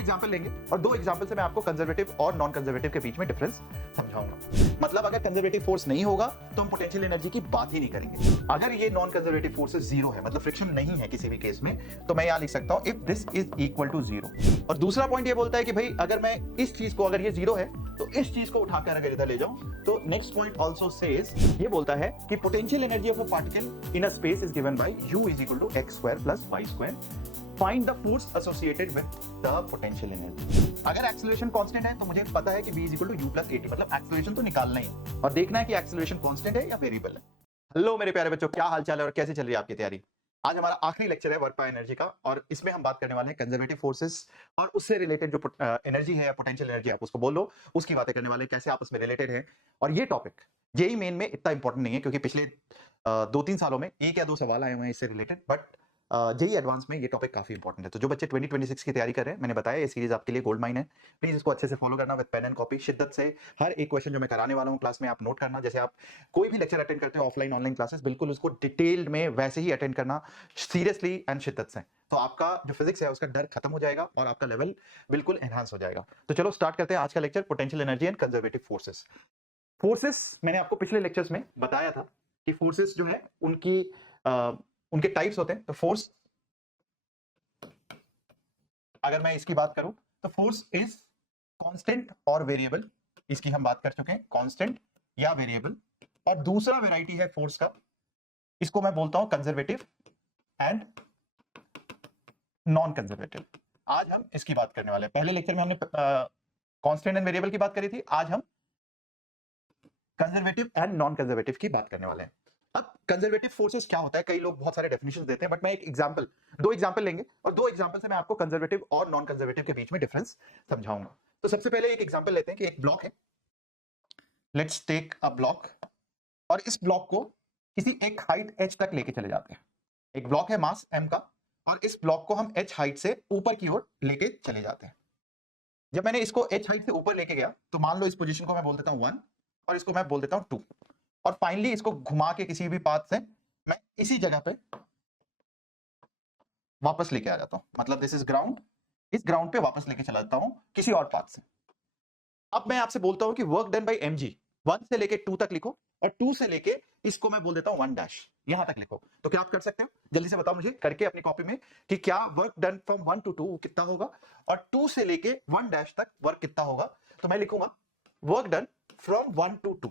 Example लेंगे और दो एग्जांपल से मैं आपको कंजर्वेटिव और नॉन कंजर्वेटिव के बीच में डिफरेंस समझाऊंगा। मतलब अगर कंजर्वेटिव फोर्स नहीं होगा तो हम पोटेंशियल एनर्जी की बात ही नहीं करेंगे। अगर ये नॉन कंजर्वेटिव फोर्स जीरो है, मतलब फ्रिक्शन नहीं है किसी भी केस में, तो मैं यहां लिख सकता हूं if this is equal to zero. और दूसरा पॉइंट ये बोलता है कि भाई अगर मैं इस चीज को, अगर ये जीरो है तो इस चीज को उठाकर अगर इधर ले जाऊं, तो नेक्स्ट पॉइंट आल्सो सेज, ये बोलता है कि potential energy of a particle in a space is given by u is equal to x square plus y square. Find the force associated with the potential energy. अगर acceleration constant है तो मुझे पता है कि v is equal to u plus at, मतलब acceleration तो निकालना ही है और देखना है कि एक्सेलरेशन कांस्टेंट है या वेरिएबल है। हेलो मेरे प्यारे बच्चों, क्या हाल चाल है और कैसे चल रही है आपकी तैयारी? आज हमारा आखिरी लेक्चर है वर्क बाय एनर्जी का और इसमें हम बात करने वाले हैं कंजर्वेटिव फोर्सेस और उससे रिलेटेड जो एनर्जी है या पोटेंशियल एनर्जी आप उसको बोल लो, उसकी बातें करने वाले हैं, कैसे आपस में रिलेटेड है। और ये टॉपिक जेई मेन में इतना इंपॉर्टेंट नहीं है क्योंकि पिछले 2-3 सालों में एक या दो सवाल आए हुए हैं इससे रिलेटेड, बट जेई एडवांस में ये टॉपिक काफी इंपॉर्टेंट है। तो जो बच्चे 2026 की तैयारी कर रहे हैं, मैंने बताया ये सीरीज आपके लिए गोल्ड माइन है। प्लीज इसको अच्छे से फॉलो करना विद पेन एंड कॉपी, शिद्दत से हर एक क्वेश्चन जो मैं कराने वाला हूँ क्लास में आप नोट करना। जैसे आप कोई भी लेक्चर अटेंड करते हो ऑफलाइन ऑनलाइन क्लासेस, बिल्कुल उसको डिटेल्ड में वैसे ही अटेंड करना, सीरियसली एंड शिद्दत से। तो आपका जो फिजिक्स है उसका डर खत्म हो जाएगा और आपका लेवल बिल्कुल एनहांस हो जाएगा। तो चलो स्टार्ट करते हैं आज का lecture, potential energy and conservative forces. Forces मैंने आपको पिछले लेक्चर्स में बताया था कि फोर्सेस जो है उनके टाइप्स होते हैं। तो फोर्स, अगर मैं इसकी बात करूं तो फोर्स इज कांस्टेंट और वेरिएबल, इसकी हम बात कर चुके हैं, कांस्टेंट या वेरिएबल। और दूसरा वैरायटी है फोर्स का, इसको मैं बोलता हूं कंजर्वेटिव एंड नॉन कंजर्वेटिव। आज हम इसकी बात करने वाले हैं। पहले लेक्चर में हमने कांस्टेंट एंड वेरिएबल की बात करी थी, आज हम कंजर्वेटिव एंड नॉन कंजर्वेटिव की बात करने वाले हैं। अब कंजर्वेटिव फोर्सेस क्या होता है, कई लोग बहुत सारे डेफिनेशंस देते हैं, बट मैं दो एग्जांपल लेंगे और दो एग्जांपल से मैं आपको कंजर्वेटिव और नॉन कंजर्वेटिव के बीच में डिफरेंस समझाऊंगा। तो सबसे पहले एक एग्जांपल लेते हैं कि एक ब्लॉक है, लेट्स टेक अ ब्लॉक, और इस ब्लॉक को किसी एक हाइट h तक लेके चले जाते हैं। एक ब्लॉक है मास m का और इस ब्लॉक को हम h हाइट से ऊपर की ओर लेके चले जाते हैं। जब मैंने इसको h हाइट से ऊपर लेके गया तो मान लो इस पोजीशन को मैं बोल देता हूं 1 और इसको मैं बोल देता हूं 2, और फाइनली इसको घुमा के किसी भी पाथ से मैं इसी जगह पे वापस लेके आ जाता हूं। मतलब दिस इज ग्राउंड, इस ग्राउंड पे वापस लेके चला जाता हूं किसी और पाथ से। अब मैं आपसे बोलता हूं कि वर्क डन बाय mg 1 से लेके 2 तक लिखो और 2 से लेके इसको मैं बोल देता हूं 1 डैश, यहां तक लिखो। तो क्या आप कर सकते हो? जल्दी से बताओ मुझे करके अपनी कॉपी में कि क्या वर्क डन फ्रॉम 1 to 2 कितना होगा और 2 से लेके 1 डैश तक वर्क कितना होगा। तो मैं लिखूंगा वर्क डन फ्रॉम 1 to 2,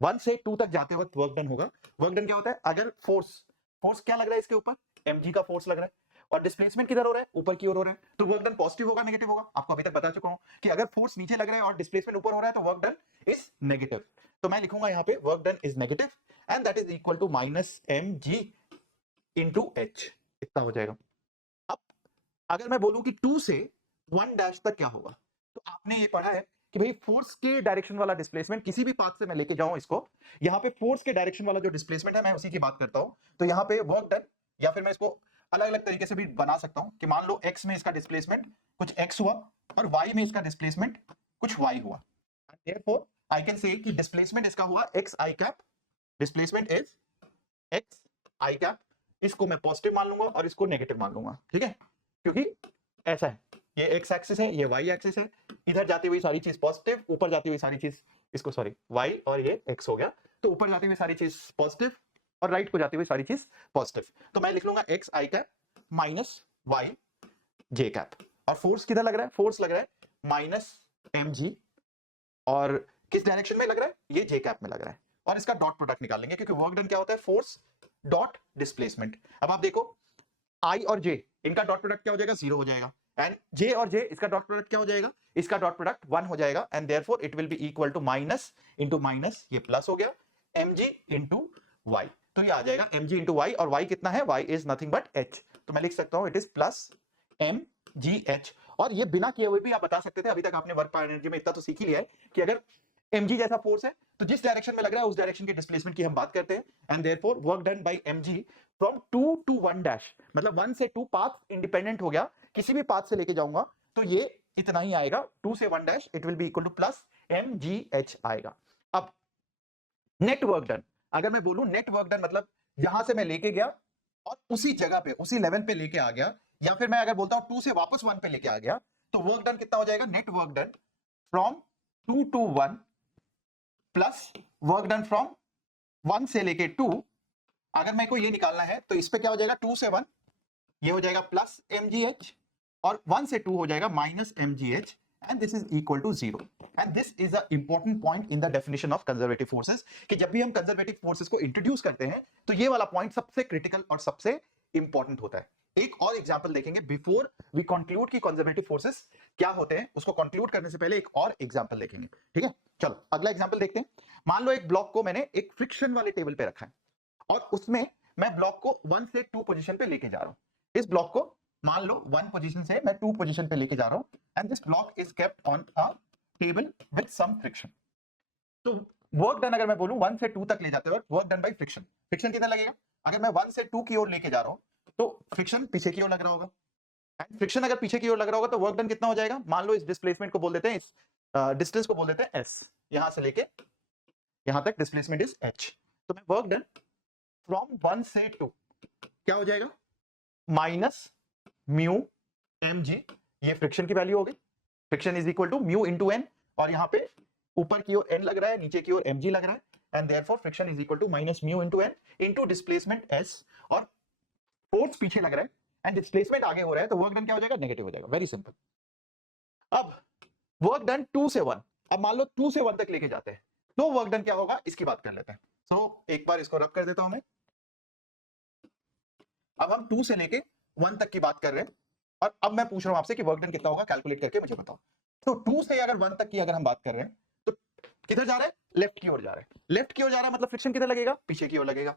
1 से 2 तक जाते वक्त वर्क डन होगा। वर्क डन क्या होता है? अगर फोर्स क्या लग रहा है इसके ऊपर, mg का फोर्स लग रहा है, और डिस्प्लेसमेंट किधर हो रहा है? ऊपर की ओर हो रहा है, तो वर्क डन पॉजिटिव होगा नेगेटिव होगा? आपको अभी तक बता चुका हूं कि अगर फोर्स नीचे लग रहा है और डिस्प्लेसमेंट ऊपर हो रहा है तो वर्क डन इज नेगेटिव। तो मैं लिखूंगा यहां पे work done is negative and that is equal to minus mg into h, इतना हो जाएगा। अब अगर मैं बोलूं कि 2 से 1 डैश तक क्या होगा, तो आपने ये पढ़ा है कि भाई फोर्स के डायरेक्शन वाला डिस्प्लेसमेंट किसी भी पाथ से मैं लेके जाऊं इसको, यहां पे फोर्स के डायरेक्शन वाला जो डिस्प्लेसमेंट है मैं उसी की बात करता हूं। तो यहां पे वर्क डन, या फिर मैं इसको अलग अलग तरीके से भी बना सकता हूं कि मान लो x में इसका डिस्प्लेसमेंट कुछ x हुआ और y में इसका डिस्प्लेसमेंट कुछ y हुआ। Therefore I can say कि डिस्प्लेसमेंट इसका हुआ x i cap, displacement is x i cap. इसको मैं पॉजिटिव मान लूंगा और इसको नेगेटिव मान लूंगा, ठीक है? क्योंकि ऐसा है, ये x एक्सिस है, ये y एक्सिस है, इधर जाती हुई सारी चीज पॉजिटिव, ऊपर जाती हुई सारी चीज, इसको सॉरी y और ये x हो गया, तो ऊपर जाती हुई सारी चीज पॉजिटिव और राइट को जाती हुई सारी चीज पॉजिटिव। तो मैं लिख लूंगा x i cap minus y j cap. और फोर्स किधर लग रहा है? फोर्स लग रहा है माइनस mg, और किस डायरेक्शन में लग रहा है? ये j कैप में लग रहा है। और इसका डॉट प्रोडक्ट निकाल लेंगे क्योंकि वर्क डन क्या होता है? Force dot displacement. अब आप देखो I और J, इनका डॉट प्रोडक्ट क्या हो जाएगा? 0 हो जाएगा, एंड J और J इसका डॉट प्रोडक्ट क्या हो जाएगा? इसका डॉट प्रोडक्ट 1 हो जाएगा, and therefore it will be equal to minus into minus, ये प्लस हो गया, mg इंटू y। तो ये आ जाएगा mg इंटू y, और y कितना है? y is nothing but h। तो मैं लिख सकता हूं इट इज प्लस mgh। और ये बिना किए हुए भी आप बता सकते थे, अभी तक आपने वर्क पर एनर्जी में इतना तो सीख ही लिया है कि अगर mg जैसा फोर्स है तो जिस डायरेक्शन में लग रहा है उस डायरेक्शन के डिस्प्लेसमेंट की हम बात करते हैं, and therefore work done bye mg from 2 to 1 dash, मतलब 1 से 2 पाथ इंडिपेंडेंट हो गया, किसी भी पाथ से लेके जाऊंगा तो ये इतना ही आएगा, 2 से 1 dash it will be equal two plus mgh आएगा। अब नेट वर्क डन, अगर मैं बोलूं नेट वर्क डन मतलब यहां से मैं लेके गया और उसी जगह पे उसी लेवल पे लेके आ गया, या फिर मैं अगर बोलता हूं 2 से वापस 1 पे लेके आ गया, तो तो वर्क डन कितना हो जाएगा, net work done from 2 to 1 plus work done from 1 से लेके 2। अगर मेरे को ये निकालना है तो इस पे क्या हो जाएगा, 2 से 1 ये हो जाएगा प्लस mgh और 1 से 2 हो जाएगा minus mgh and this is equal to 0 and this is a important point in the definition of conservative forces कि जब भी हम conservative forces को इंट्रोड्यूस करते हैं तो ये वाला पॉइंट सबसे क्रिटिकल और सबसे इंपॉर्टेंट होता है। एक और एग्जांपल देखेंगे बिफोर वी कंक्लूड कि कंजर्वेटिव फोर्सेस क्या होते हैं, उसको कंक्लूड करने से पहले एक और एग्जांपल देखेंगे, ठीक है। चलो अगला एग्जांपल देखते हैं। मान लो एक ब्लॉक को मैंने एक फ्रिक्शन वाले टेबल पे रखा है और उसमें मैं ब्लॉक को 1 से 2 पोजीशन पे लेके जा रहा हूं। इस ब्लॉक को मान लो 1 पोजीशन से मैं 2 पोजीशन पे लेके जा रहा हूं and this block is kept on a table with some friction. तो वर्क डन अगर मैं बोलूं 1 से 2 तक ले जाते वक्त work done by friction, friction कितना लगेगा, अगर मैं 1 से 2 की ओर लेके जा रहा हूं तो फ्रिक्शन पीछे की ओर लग रहा होगा एंड फ्रिक्शन अगर पीछे की ओर लग रहा होगा तो वर्क डन कितना हो जाएगा, मान लो इस डिस्प्लेसमेंट को बोल देते हैं, इस डिस्टेंस को बोल देते हैं s, यहां से लेके यहां तक डिस्प्लेसमेंट इज h। तो मैं वर्क डन फ्रॉम 1 से 2 क्या हो जाएगा, माइनस म्यू mg, ये फ्रिक्शन की वैल्यू हो गई, friction is equal to mu into n और यहां पे ऊपर की ओर n लग रहा है, नीचे की ओर mg लग रहा है and therefore friction is equal to minus mu into n into displacement s और फोर्स पीछे लग रहा है एंड डिस्प्लेसमेंट आगे हो रहा है तो वर्क डन क्या हो जाएगा, नेगेटिव हो जाएगा। Very simple. अब वर्क डन 2 से 1, अब मान लो 2 से 1 तक लेके जाते हैं तो वर्क डन क्या होगा, इसकी बात कर लेते हैं। सो एक बार इसको रब कर देता हूं मैं। अब हम 2 से लेके 1 तक की बात कर रहे हैं और अब मैं पूछ रहा हूं आपसे कि वर्क डन कितना होगा, कैलकुलेट करके मुझे बताओ। तो 2 से अगर 1 तक की अगर हम बात कर रहे हैं तो किधर जा रहा है, लेफ्ट की ओर जा रहा है, लेफ्ट की ओर जा रहा है मतलब फ्रिक्शन किधर लगेगा, पीछे की ओर लगेगा,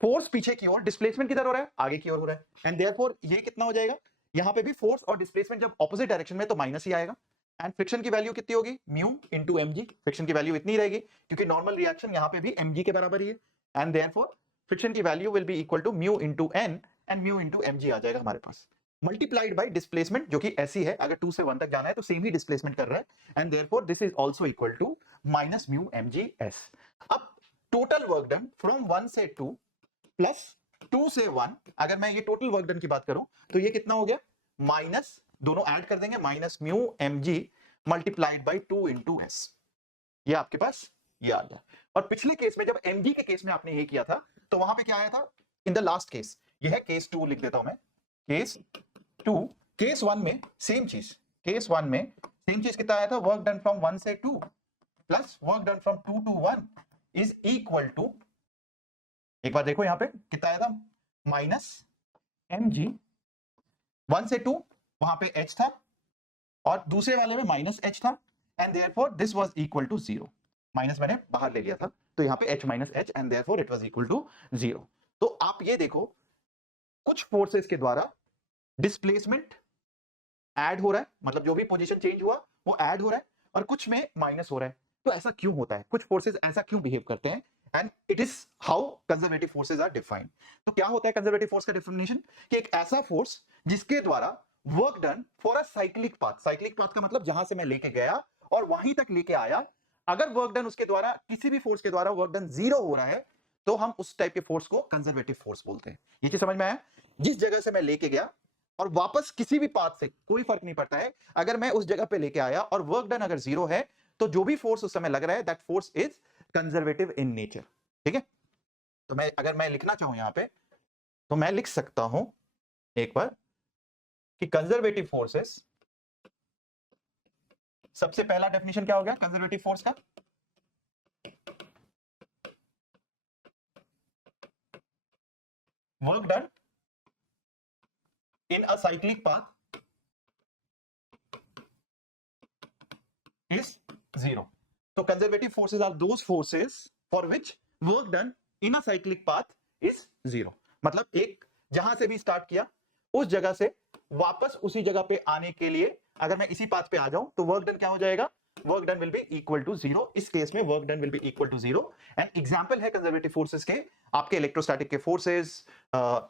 फोर्स पीछे की ओर, डिस्प्लेसमेंट किधर हो रहा है, आगे की ओर हो रहा है एंड देयरफॉर ये कितना हो जाएगा, यहां पे भी फोर्स और डिस्प्लेसमेंट जब ऑपोजिट डायरेक्शन में तो माइनस ही आएगा एंड फ्रिक्शन की वैल्यू कितनी होगी, म्यू इनटू mg, फ्रिक्शन की वैल्यू इतनी रहेगी क्योंकि नॉर्मल रिएक्शन यहां पे भी mg के बराबर ही है एंड देयरफॉर फ्रिक्शन की value will be equal to mu into n and mu into mg आ जाएगा हमारे पास, मल्टीप्लाइड बाय डिस्प्लेसमेंट जो कि ऐसी है, अगर 2 से 1 तक जाना है तो सेम ही डिस्प्लेसमेंट कर रहा है and therefore this is also equal to minus mu mg s। अब टोटल वर्क डन फ्रॉम 1 से 2 प्लस 2 से 1, अगर मैं ये टोटल वर्क डन की बात करूं तो ये कितना हो गया, माइनस दोनों ऐड कर देंगे, minus mu mg multiplied by 2 into s, ये आपके पास ये आ गया। और पिछले केस में जब mg के केस में आपने ये किया था तो वहां पे क्या आया था, इन द लास्ट केस, ये है केस 2, लिख देता हूं मैं केस 2। केस 1 में सेम चीज, केस 1 में सेम चीज कितना आया था, वर्क डन फ्रॉम 1 से 2 plus work done from 2 to 1 is equal to, एक बार देखो यहां पे कितना आया था, माइनस mg, 1 से 2 वहां पे h था और दूसरे वाले में माइनस h था and therefore this was equal to 0, minus मैंने बाहर ले लिया था तो यहां पे h minus h and therefore it was equal to 0। तो आप ये देखो कुछ फोर्सेस के द्वारा डिस्प्लेसमेंट ऐड हो रहा है, मतलब जो भी पोजीशन चेंज हुआ वो ऐड हो रहा है और कुछ में माइनस हो रहा है। तो ऐसा क्यों होता है, कुछ फोर्सेस ऐसा क्यों बिहेव करते हैं and it is how conservative forces are defined. तो क्या होता है कंजर्वेटिव फोर्स का डेफिनेशन, कि एक ऐसा फोर्स जिसके द्वारा work done for a cyclic path, cyclic path का मतलब जहां से मैं लेके गया और वहीं तक लेके आया, अगर वर्क डन उसके द्वारा, किसी भी फोर्स के द्वारा वर्क डन 0 हो रहा है तो हम उस टाइप के फोर्स को कंजर्वेटिव फोर्स बोलते हैं। ये चीज समझ में आया, जिस जगह से मैं लेके गया और वापस किसी भी पाथ से कोई फर्क नहीं पड़ता है, अगर मैं उस जगह पे लेके आया और वर्क डन अगर 0 है तो जो भी फोर्स उस समय लग रहा है that force is conservative in nature, ठीक है। तो मैं अगर मैं लिखना चाहूं यहां पे तो मैं लिख सकता हूं एक बार कि कंजर्वेटिव फोर्सेस, सबसे पहला डेफिनेशन क्या हो गया कंजर्वेटिव फोर्स का, work done in a cyclic path is 0. So conservative forces are those forces for which work done in a cyclic path is 0. मतलब एक जहां से भी स्टार्ट किया उस जगह से वापस उसी जगह पे आने के लिए अगर मैं इसी पाथ पे आ जाऊं तो वर्क डन क्या हो जाएगा, work done will be equal to 0। इस केस में work done will be equal to 0 and example है कंजर्वेटिव फोर्सेस के आपके इलेक्ट्रोस्टैटिक के फोर्सेस,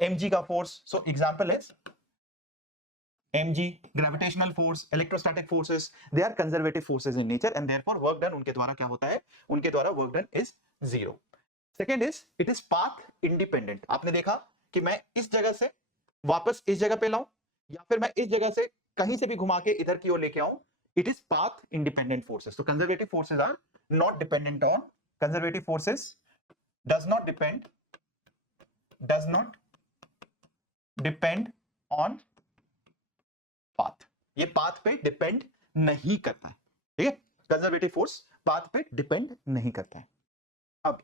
mg का force, so example is mg, gravitational force, electrostatic forces, they are conservative forces in nature and therefore work done उनके द्वारा क्या होता है, उनके द्वारा work done is 0. Second is it is path independent. आपने देखा कि मैं इस जगह से वापस इस जगह पे लाऊं या फिर मैं इस जगह से कहीं से भी घुमा के इधर की ओर लेके आऊं, it is path independent forces. तो conservative forces are not dependent on, conservative forces does not depend on path. ये पाथ पे डिपेंड नहीं करता है. ठीक है, कंजर्वेटिव फोर्स पाथ पे डिपेंड नहीं करता है. अब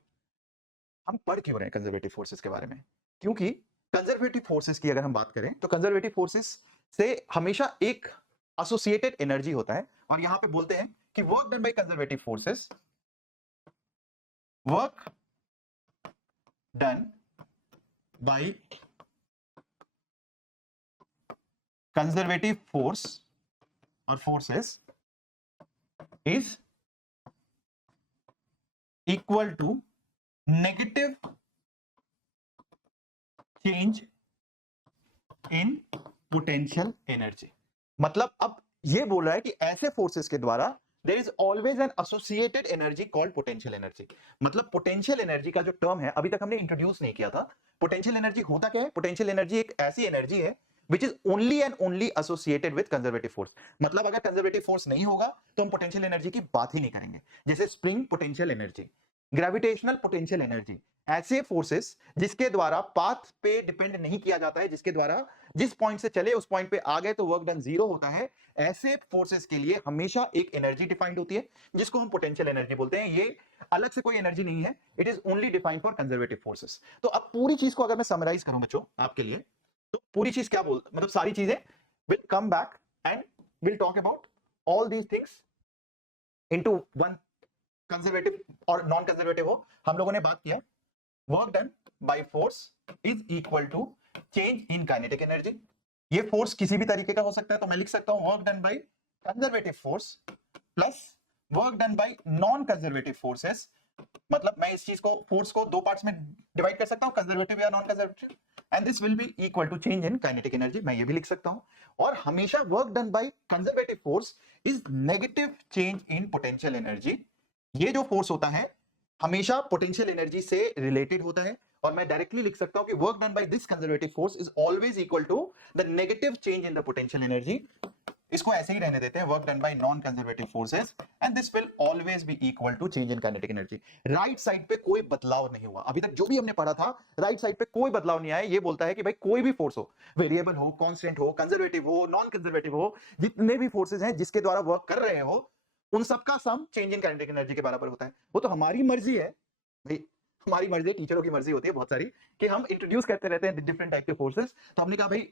हम पढ़ क्यों रहे हैं कंजर्वेटिव फोर्सेस के बारे में? क्योंकि कंजर्वेटिव फोर्सेस की अगर हम बात करें तो कंजर्वेटिव फोर्सेस से हमेशा एक एसोसिएटेड एनर्जी होता है, और यहां पे बोलते हैं कि work done by conservative forces, work done by conservative force और forces is equal to negative change in potential energy. मतलब अब ये बोल रहा है कि ऐसे फोर्सेस के द्वारा there is always an associated energy called potential energy. मतलब पोटेंशियल एनर्जी का जो टर्म है अभी तक हमने इंट्रोड्यूस नहीं किया था. पोटेंशियल एनर्जी होता क्या है? पोटेंशियल एनर्जी एक ऐसी एनर्जी है which is only and only associated with conservative force. मतलब अगर कंजर्वेटिव फोर्स नहीं होगा तो हम पोटेंशियल एनर्जी की बात ही नहीं करेंगे. जैसे spring potential energy, gravitational potential energy, ऐसे फोर्सेस जिसके द्वारा पाथ पे डिपेंड नहीं किया जाता है, जिसके द्वारा जिस पॉइंट से चले उस पॉइंट पे आ गए तो वर्क डन जीरो होता है, ऐसे फोर्सेस के लिए हमेशा एक एनर्जी डिफाइंड होती है जिसको हम पोटेंशियल एनर्जी बोलते हैं. ये अलग से कोई एनर्जी नहीं है, it is only defined for conservative forces. तो अब पूरी चीज को अगर मैं समराइज करूं बच्चों आपके लिए, तो पूरी चीज क्या बोल, मतलब सारी चीजें will come back and will talk about all these things into one. Conservative और नॉन कंजर्वेटिव हो, हम लोगों ने बात किया work done by force is equal to change in kinetic energy. ये फोर्स किसी भी तरीके का हो सकता है, तो मैं लिख सकता हूं work done by conservative force plus work done by non conservative forces. मतलब मैं इस चीज को, फोर्स को दो पार्ट्स में डिवाइड कर सकता हूं, कंजर्वेटिव या non conservative, and this will be equal to change in kinetic energy. मैं ये भी लिख सकता हूं. और हमेशा work done by conservative force is negative change in potential energy. ये जो फोर्स होता है हमेशा पोटेंशियल एनर्जी से रिलेटेड होता है, और मैं डायरेक्टली लिख सकता हूं कि work done by this conservative force is always equal to the negative change in the potential energy. इसको ऐसे ही रहने देते हैं, work done by non conservative forces and this will always be equal to change in kinetic energy. Right side पे कोई बदलाव नहीं हुआ. अभी तक जो भी हमने पढ़ा था राइट साइड पे कोई बदलाव नहीं आया. ये बोलता है कि भाई कोई भी फोर्स हो, वेरिएबल हो, कांस्टेंट हो, कंजर्वेटिव हो, नॉन कंजर्वेटिव हो, जितने भी फोर्सेस हैं जिसके द्वारा वर्क कर रहे हो, उन सबका sum change in kinetic energy के बराबर होता है. वो तो हमारी मर्जी है भाई, हमारी मर्जी, टीचरों की मर्जी होती है बहुत सारी कि हम इंट्रोड्यूस करते रहते हैं डिफरेंट टाइप के फोर्सेस. तो हमने कहा भाई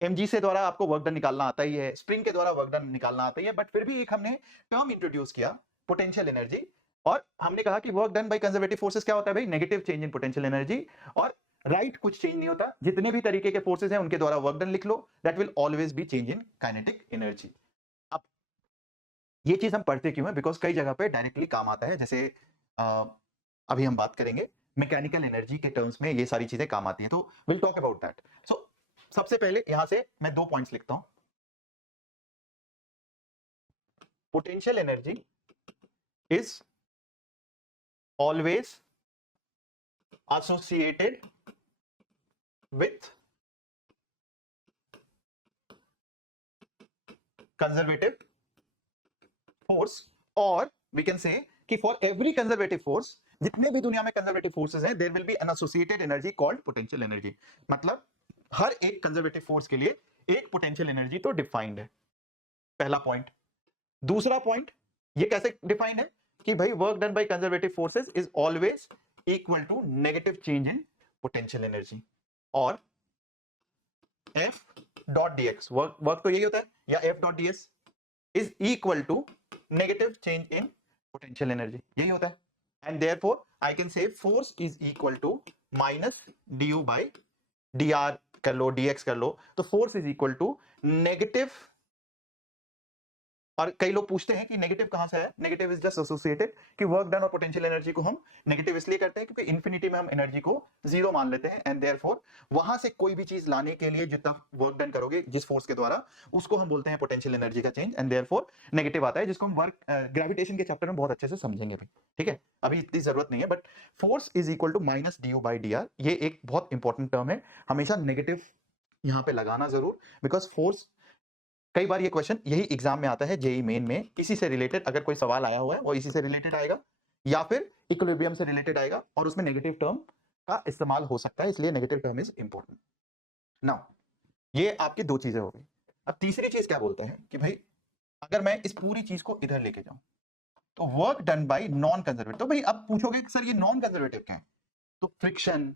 mg से द्वारा आपको वर्क डन निकालना आता ही है, स्प्रिंग के द्वारा वर्क डन निकालना आता ही है, बट फिर भी एक हमने टर्म इंट्रोड्यूस किया पोटेंशियल एनर्जी, और हमने कहा कि work done by conservative forces क्या होता है भाई? Negative change in potential energy. और राइट कुछ चेंज नहीं होता, जितने भी तरीके के फोर्सेस हैं उनके द्वारा वर्क डन लिख लो, that will always be change in kinetic energy. अब ये चीज हम पढ़ते क्यों है? बिकॉज कई जगह पे डायरेक्टली काम आता है. जैसे अभी हम बात करेंगे मैकेनिकल एनर्जी के टर्म्स में ये सारी चीजें काम आती है, तो विल टॉक अबाउट दैट. सो सबसे पहले यहां से मैं दो पॉइंट्स लिखता हूं. Potential energy is always associated with conservative force, और वी कैन से कि फॉर एवरी कंजर्वेटिव फोर्स, जितने भी दुनिया में कंजर्वेटिव फोर्सेस हैं, there will be an associated energy called potential energy. मतलब हर एक कंजर्वेटिव फोर्स के लिए एक पोटेंशियल एनर्जी तो डिफाइंड है. पहला पॉइंट. दूसरा पॉइंट ये कैसे डिफाइंड है कि भाई work done by conservative forces is always equal to negative change in potential energy, और F डॉट dx, वर्क तो यही होता है, या F dot ds is equal to negative change in potential energy, यही होता है. And therefore I can say force is equal to minus du by dr कर लो, dx कर लो, तो force is equal to negative. और कई लोग पूछते हैं कि नेगेटिव कहां से है? नेगेटिव इज जस्ट एसोसिएटेड, कि वर्क डन और पोटेंशियल एनर्जी को हम नेगेटिव इसलिए करते हैं क्योंकि इंफिनिटी में हम एनर्जी को जीरो मान लेते हैं, एंड देयरफॉर वहां से कोई भी चीज लाने के लिए जितना वर्क डन करोगे जिस फोर्स के द्वारा, उसको हम बोलते हैं पोटेंशियल एनर्जी का चेंज, एंड देयरफॉर नेगेटिव आता है, जिसको हम वर्क ग्रेविटेशन के चैप्टर में बहुत अच्छे से समझेंगे भाई. ठीक है, अभी इतनी जरूरत नहीं है, but force is equal to minus d u by d r, ये एक बहुत इंपॉर्टेंट टर्म है. हमेशा नेगेटिव यहां पे लगाना जरूर, बिकॉज फोर्स कई बार ये क्वेश्चन यही एग्जाम में आता है, जेई मेन में इसी से रिलेटेड अगर कोई सवाल आया हुआ है वो इसी से रिलेटेड आएगा या फिर इक्विलिब्रियम से रिलेटेड आएगा और उसमें नेगेटिव टर्म का इस्तेमाल हो सकता है, इसलिए negative term is important. Now ये आपकी दो चीजें हो गई। अब तीसरी चीज क्या बोलते हैं कि भाई अगर मैं इस पूरी चीज को इधर लेके जाऊं तो work done by non conservative. तो भाई अब पूछोगे सर ये नॉन कंजर्वेटिव क्या है, तो फ्रिक्शन,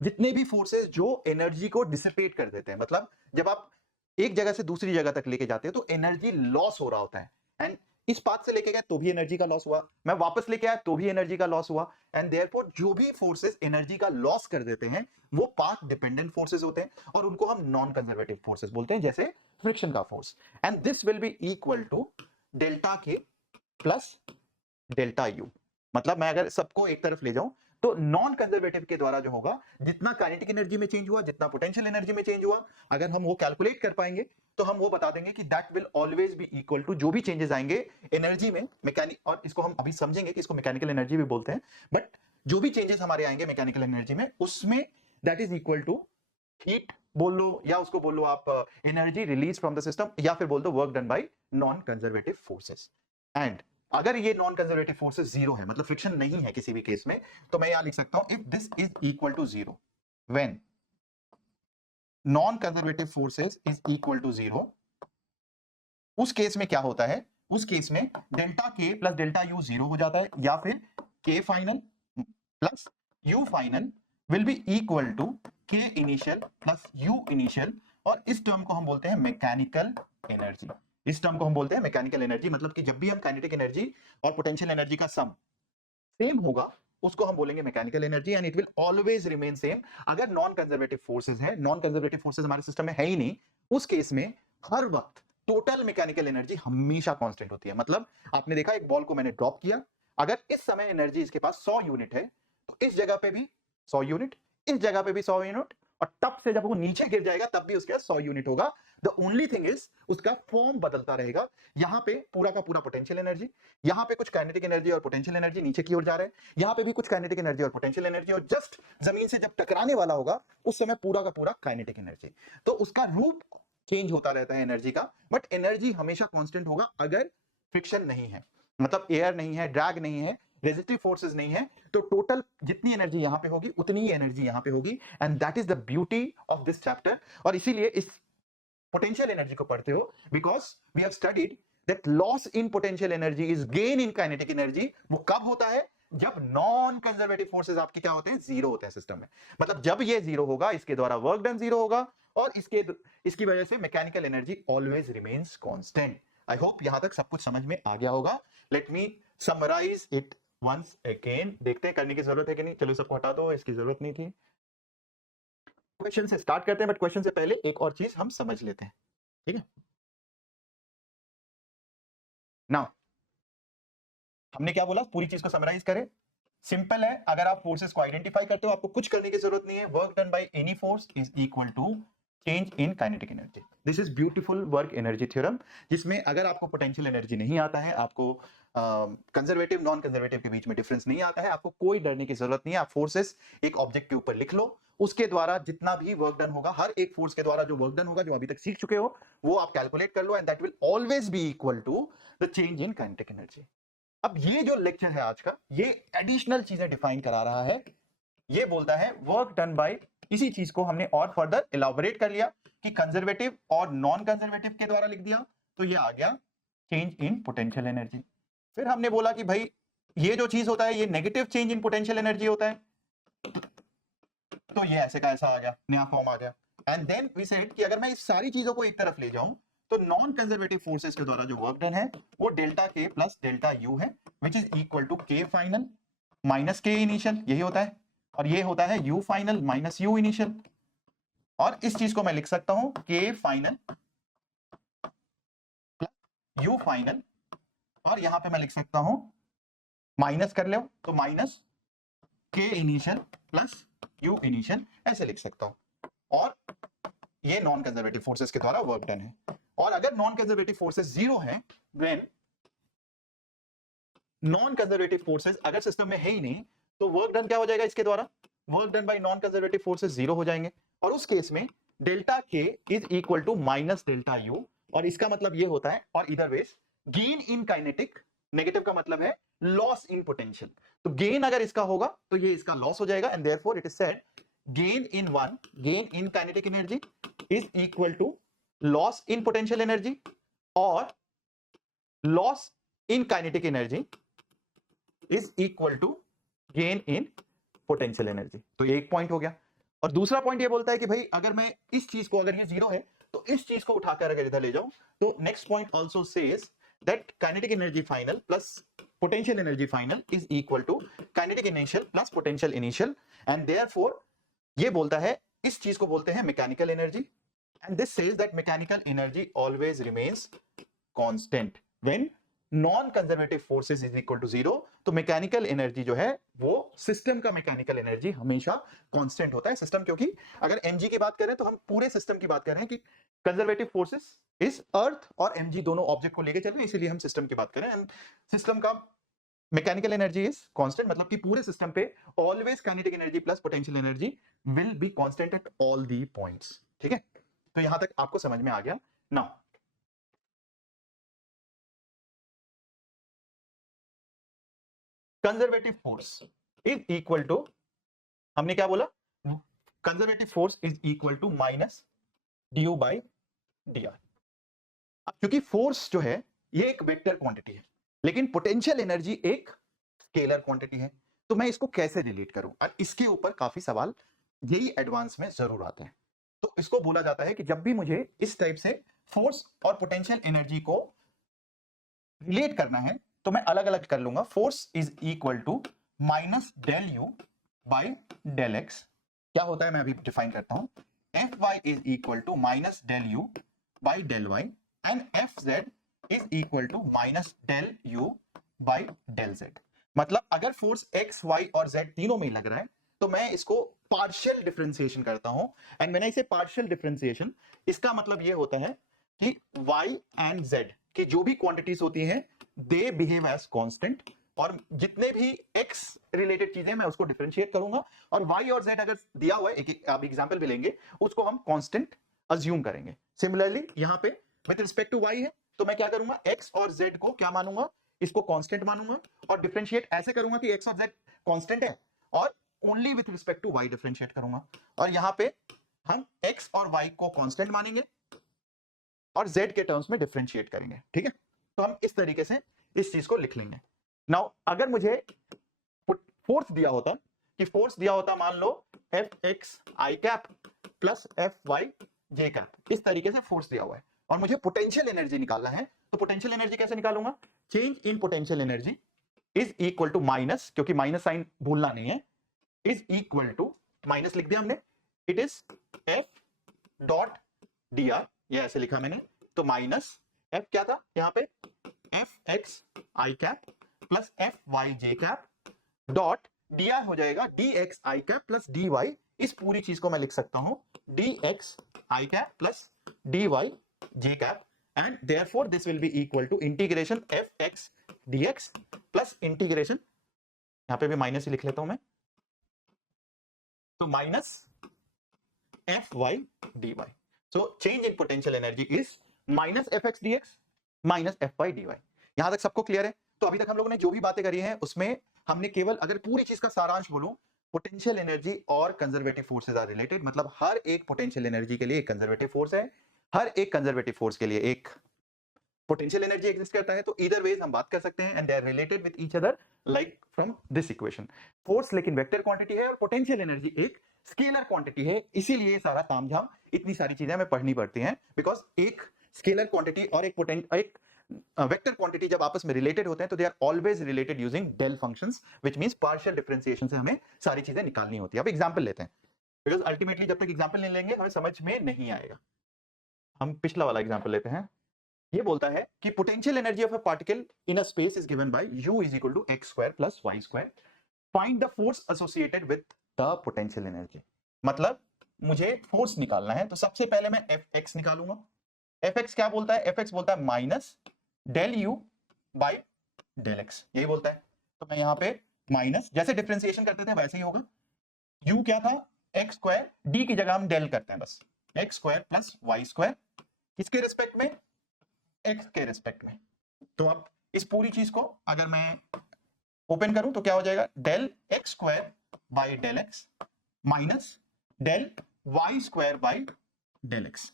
जितने भी फोर्सेस जो एनर्जी को डिसिपेट कर देते हैं, मतलब जब आप एक जगह से दूसरी जगह तक लेके जाते हो तो एनर्जी लॉस हो रहा होता है, एंड इस पाथ से लेके गए तो भी एनर्जी का लॉस हुआ, मैं वापस लेके आया तो भी एनर्जी का लॉस हुआ, एंड देयरफॉर जो भी फोर्सेस एनर्जी का लॉस कर देते हैं वो पाथ डिपेंडेंट फोर्सेस होते हैं और उनको हम नॉन कंजर्वेटिव फोर्सेस बोलते हैं, जैसे फ्रिक्शन का force. And this will be equal to delta K plus delta U. मतलब मैं अगर सबको एक तरफ ले जाऊं तो नॉन कंजर्वेटिव के द्वारा जो होगा, जितना काइनेटिक एनर्जी में चेंज हुआ, जितना पोटेंशियल एनर्जी में चेंज हुआ, अगर हम वो कैलकुलेट कर पाएंगे तो हम वो बता देंगे कि that will always be equal to जो भी चेंजेस आएंगे एनर्जी में, मैकेनिक, और इसको हम अभी समझेंगे कि इसको मैकेनिकल एनर्जी भी बोलते हैं, बट जो भी चेंजेस हमारे आएंगे मैकेनिकल एनर्जी में उसमें that is equal to heat बोल लो या उसको बोल लो आप energy release from the system, या फिर बोल दो work done by non conservative forces. And अगर ये नॉन कंजर्वेटिव फोर्सेस जीरो है, मतलब फ्रिक्शन नहीं है किसी भी केस में, तो मैं यहां लिख सकता हूं if this is equal to zero, when non conservative forces is equal to zero, उस केस में क्या होता है, उस केस में delta K plus delta you zero हो जाता है, या फिर K final plus U final will be equal to K initial plus U initial, और इस टर्म को हम बोलते हैं मैकेनिकल एनर्जी। इस टर्म को हम बोलते हैं मैकेनिकल एनर्जी, मतलब कि जब भी हम काइनेटिक एनर्जी और पोटेंशियल एनर्जी का सम सेम होगा उसको हम बोलेंगे mechanical energy, and it will always remain same. अगर नॉन कंजर्वेटिव फोर्सेस है, नॉन कंजर्वेटिव फोर्सेस हमारे सिस्टम में है ही नहीं, उस केस में हर वक्त टोटल मैकेनिकल एनर्जी हमेशा कांस्टेंट होती है। मतलब आपने देखा एक बॉल को मैंने ड्रॉप किया, अगर इस समय एनर्जी इसके पास 100 यूनिट है तो इस जगह पे भी 100 यूनिट, इस जगह पे भी 100 यूनिट, और तब से जब वो नीचे गिर जाएगा तब भी उसके पास 100 यूनिट होगा। द ओनली थिंग इज उसका फॉर्म बदलता रहेगा। यहां पे पूरा का पूरा पोटेंशियल एनर्जी, यहां पे कुछ काइनेटिक एनर्जी और पोटेंशियल एनर्जी नीचे की ओर जा रहे हैं, यहां पे भी कुछ काइनेटिक एनर्जी और पोटेंशियल एनर्जी, और जस्ट जमीन से जब टकराने वाला होगा उस समय पूरा का पूरा काइनेटिक एनर्जी। तो उसका रूप चेंज होता रहता है एनर्जी का, बट एनर्जी हमेशा कांस्टेंट होगा अगर फ्रिक्शन नहीं है, मतलब एयर नहीं है, ड्रैग नहीं है, रेजिस्टिव फोर्सेस नहीं है, तो टोटल जितनी एनर्जी यहां पे होगी उतनी ही एनर्जी यहां पे होगी, and that is the beauty of this chapter. और इसीलिए इस पोटेंशियल एनर्जी को पढ़ते हो because we have studied that loss in potential energy is gain in kinetic energy. वो कब होता है, जब नॉन कंजर्वेटिव फोर्सेस आपके क्या होते हैं, जीरो होते हैं सिस्टम में। मतलब जब ये जीरो होगा इसके द्वारा वर्क डन जीरो होगा, और इसकी वजह से mechanical energy always remains constant. I hope यहां तक सब कुछ समझ में आ गया होगा। Let me summarise it once again. देखते हैं करने की जरूरत है कि नहीं, चलो सबको हटा दो, इसकी जरूरत नहीं थी। क्वेश्चन से स्टार्ट करते हैं, बट क्वेश्चन से पहले एक और चीज हम समझ लेते हैं, ठीक है। नाउ हमने क्या बोला, पूरी चीज को समराइज करें। सिंपल है, अगर आप फोर्सेस को आइडेंटिफाई करते हो आपको कुछ करने की जरूरत नहीं है। Work done by any force is equal to change in kinetic energy. This is beautiful work energy theorem, जिसमें अगर आपको पोटेंशियल एनर्जी नहीं आता है, आपको कंजर्वेटिव नॉन कंजर्वेटिव के बीच में डिफरेंस नहीं आता है, आपको कोई डरने की जरूरत नहीं है। आप फोर्सेस एक ऑब्जेक्ट के ऊपर लिख लो, उसके द्वारा जितना भी वर्क डन होगा, हर एक फोर्स के द्वारा जो वर्क डन होगा, जो अभी तक सीख चुके हो, वो आप कैलकुलेट कर लो, and that will always be equal to the change in kinetic energy. अब ये जो लेक्चर है आज का, ये एडिशनल चीजें डिफाइन करा रहा है। ये बोलता है वर्क डन बाय, इसी चीज को हमने और फर्दर इलाबोरेट कर लिया कि कंजर्वेटिव और नॉन कंजर्वेटिव के द्वारा लिख दिया, तो ये आ गया चेंज इन पोटेंशियल एनर्जी। फिर हमने बोला कि भाई ये जो चीज होता है ये negative change in potential energy होता है, तो ये ऐसे का ऐसा आ गया, नया फॉर्म आ गया। एंड देन वी सेड कि अगर मैं इस सारी चीजों को एक तरफ ले जाऊं तो नॉन कंजर्वेटिव फोर्सेस के द्वारा जो वर्क डन है वो delta K plus delta you है, विच इज इक्वल टू के फाइनल माइनस के इनिशियल, यही होता है, और ये होता है you final minus you initial. और इस चीज को मैं लिख सकता हूं के फाइनल प्लस यू फाइनल, और यहां पे मैं लिख सकता हूं माइनस कर लो तो माइनस के इनिशियल प्लस यू इनिशियल, ऐसे लिख सकता हूं। और ये नॉन कंजर्वेटिव फोर्सेस के द्वारा वर्क डन है। और अगर नॉन कंजर्वेटिव फोर्सेस जीरो है, व्हेन नॉन कंजर्वेटिव फोर्सेस अगर सिस्टम में है ही नहीं, तो वर्क डन क्या हो जाएगा इसके द्वारा, work done by non conservative forces zero हो जाएंगे। और उस केस में delta K is equal to minus delta U, और इसका मतलब ये होता है, और इधर was gain in kinetic, negative का मतलब है लॉस इन पोटेंशियल। तो गेन अगर इसका होगा तो ये इसका लॉस हो जाएगा, and therefore it is said gain in kinetic energy is equal to loss in potential energy, और loss in kinetic energy is equal to gain in potential energy. तो ये एक पॉइंट हो गया। और दूसरा पॉइंट ये बोलता है कि भाई अगर मैं इस चीज को, अगर ये जीरो है तो इस चीज को उठाकर अगर इधर ले जाऊं, तो next point also says that kinetic energy final plus potential energy final is equal to kinetic initial plus potential initial, and therefore ये बोलता है, इस चीज को बोलते हैं mechanical energy, and this says that mechanical energy always remains constant when non conservative forces is equal to zero. तो mechanical energy जो है वो सिस्टम का मैकेनिकल एनर्जी हमेशा कांस्टेंट होता है। सिस्टम, क्योंकि अगर mg की बात करें तो हम पूरे सिस्टम की बात कर रहे हैं कि कंजर्वेटिव फोर्सेस इस अर्थ और mg दोनों ऑब्जेक्ट को लेके चल रहे हैं, इसीलिए हम सिस्टम की बात कर रहे हैं। एंड सिस्टम का मैकेनिकल एनर्जी इज कांस्टेंट, मतलब कि पूरे सिस्टम पे always kinetic energy plus potential energy will be constant at all the points. ठीक है, तो यहां तक आपको समझ में आ गया। Now conservative force is equal to, हमने क्या बोला, conservative force is equal to minus d u by d r. अब क्योंकि फोर्स जो है ये एक वेक्टर क्वांटिटी है, लेकिन पोटेंशियल एनर्जी एक स्केलर क्वांटिटी है, तो मैं इसको कैसे रिलेट करूं, और इसके ऊपर काफी सवाल यही एडवांस में जरूर आते हैं। तो इसको बोला जाता है कि जब भी मुझे इस टाइप से फोर्स और पोटेंशियल एनर्जी को रिलेट करना है तो मैं अलग अलग कर लूंगा। Force is equal to minus del U by del X. क्या होता है मैं अभी डिफाइन करता हूं। F Y is equal to minus del U by del Y, and F Z is equal to minus del U by del Z. मतलब अगर force X Y और जेड तीनों में ही लग रहा है तो मैं इसको पार्शियल डिफरेंशिएशन करता हूं, एंड मैंने इसे पार्शियल डिफरेंशिएशन, इसका मतलब ये होता है कि y एंड z की जो भी क्वांटिटीज होती हैं दे बिहेव एज कांस्टेंट, और जितने भी x रिलेटेड चीजें मैं उसको डिफरेंशिएट करूंगा, और y और z अगर दिया हुआ है, एक आप एग्जांपल भी लेंगे, उसको हम कांस्टेंट अज्यूम करेंगे। सिमिलरली यहां पे विद रिस्पेक्ट टू y है तो मैं क्या करूंगा, x और z को क्या मानूंगा, इसको कांस्टेंट मानूंगा, और डिफरेंशिएट ऐसे करूंगा कि x और z कांस्टेंट है और only with respect to y differentiate करूंगा। और यहां पे हम x और y को कांस्टेंट मानेंगे और z के टर्म्स में डिफरेंशिएट करेंगे। ठीक है, तो हम इस तरीके से इस चीज को लिख लेंगे। नाउ अगर मुझे फोर्स दिया होता, कि फोर्स दिया होता मान लो F X I cap plus F Y J cap, इस तरीके से फोर्स दिया हुआ है, और मुझे पोटेंशियल एनर्जी निकालना है, तो पोटेंशियल एनर्जी कैसे निकालूंगा, change in potential energy is equal to minus, क्योंकि माइनस साइन भूलना नहीं है, इज इक्वल टू, माइनस लिख दिया हमने, it is F dot D r, ये ऐसे लिखा मैंने, तो माइनस एफ क्या था यहां पे, F X I cap plus F Y J cap dot D R हो जाएगा D X I cap plus D Y. इस पूरी चीज को मैं लिख सकता हूं D X I cap plus D Y J cap, and therefore this will be equal to integration F X D X plus integration, यहां पे भी माइनस ही लिख लेता हूं मैं, तो minus F Y D Y. So change in potential energy is minus F X D X minus F Y D Y. यहां तक सबको क्लियर है। तो अभी तक हम लोगों ने जो भी बातें करी हैं उसमें हमने केवल, अगर पूरी चीज का सारांश बोलूं, पोटेंशियल एनर्जी और कंजर्वेटिव फोर्सेस आर रिलेटेड, मतलब हर एक पोटेंशियल एनर्जी के लिए एक कंजर्वेटिव फोर्स है, हर एक कंजर्वेटिव फोर्स के लिए एक पोटेंशियल एनर्जी एग्जिस्ट करता है। तो इधर वेज हम बात कर सकते हैं, and they are related with each other, like from this equation. Force लेकिन वेक्टर क्वांटिटी है और पोटेंशियल एनर्जी एक स्केलर क्वांटिटी है, इसीलिए सारा तामझाम, इतनी सारी चीजें हमें पढ़नी पड़ती हैं, बिकॉज एक स्केलर क्वांटिटी और एक वेक्टर क्वांटिटी जब आपस में रिलेटेड होते हैं तो they are always related using del functions, which means partial differentiation से हमें सारी चीजें निकालनी होती है। अब एग्जांपल लेते हैं, बिकॉज अल्टीमेटली जब तक एग्जांपल नहीं लेंगे हमें समझ में नहीं आएगा। हम पिछला वाला एग्जांपल लेते हैं। ये बोलता है कि potential energy of a particle in a space is given by u is equal to x square plus y square, find the force associated with the potential energy. मतलब मुझे फोर्स निकालना है, तो सबसे पहले मैं Fx निकालूंगा। Fx क्या बोलता है, Fx बोलता है minus del u by del x, यही बोलता है। तो मैं यहां पे माइनस, जैसे डिफरेंशिएशन करते थे वैसे ही होगा, u क्या था x स्क्वायर, d की जगह हम डेल करते हैं बस, x square plus y square, किसके रिस्पेक्ट में, x के रिस्पेक्ट में। तो अब इस पूरी चीज को अगर मैं ओपन करूं तो क्या हो जाएगा, del X square by del X minus del Y square by del X.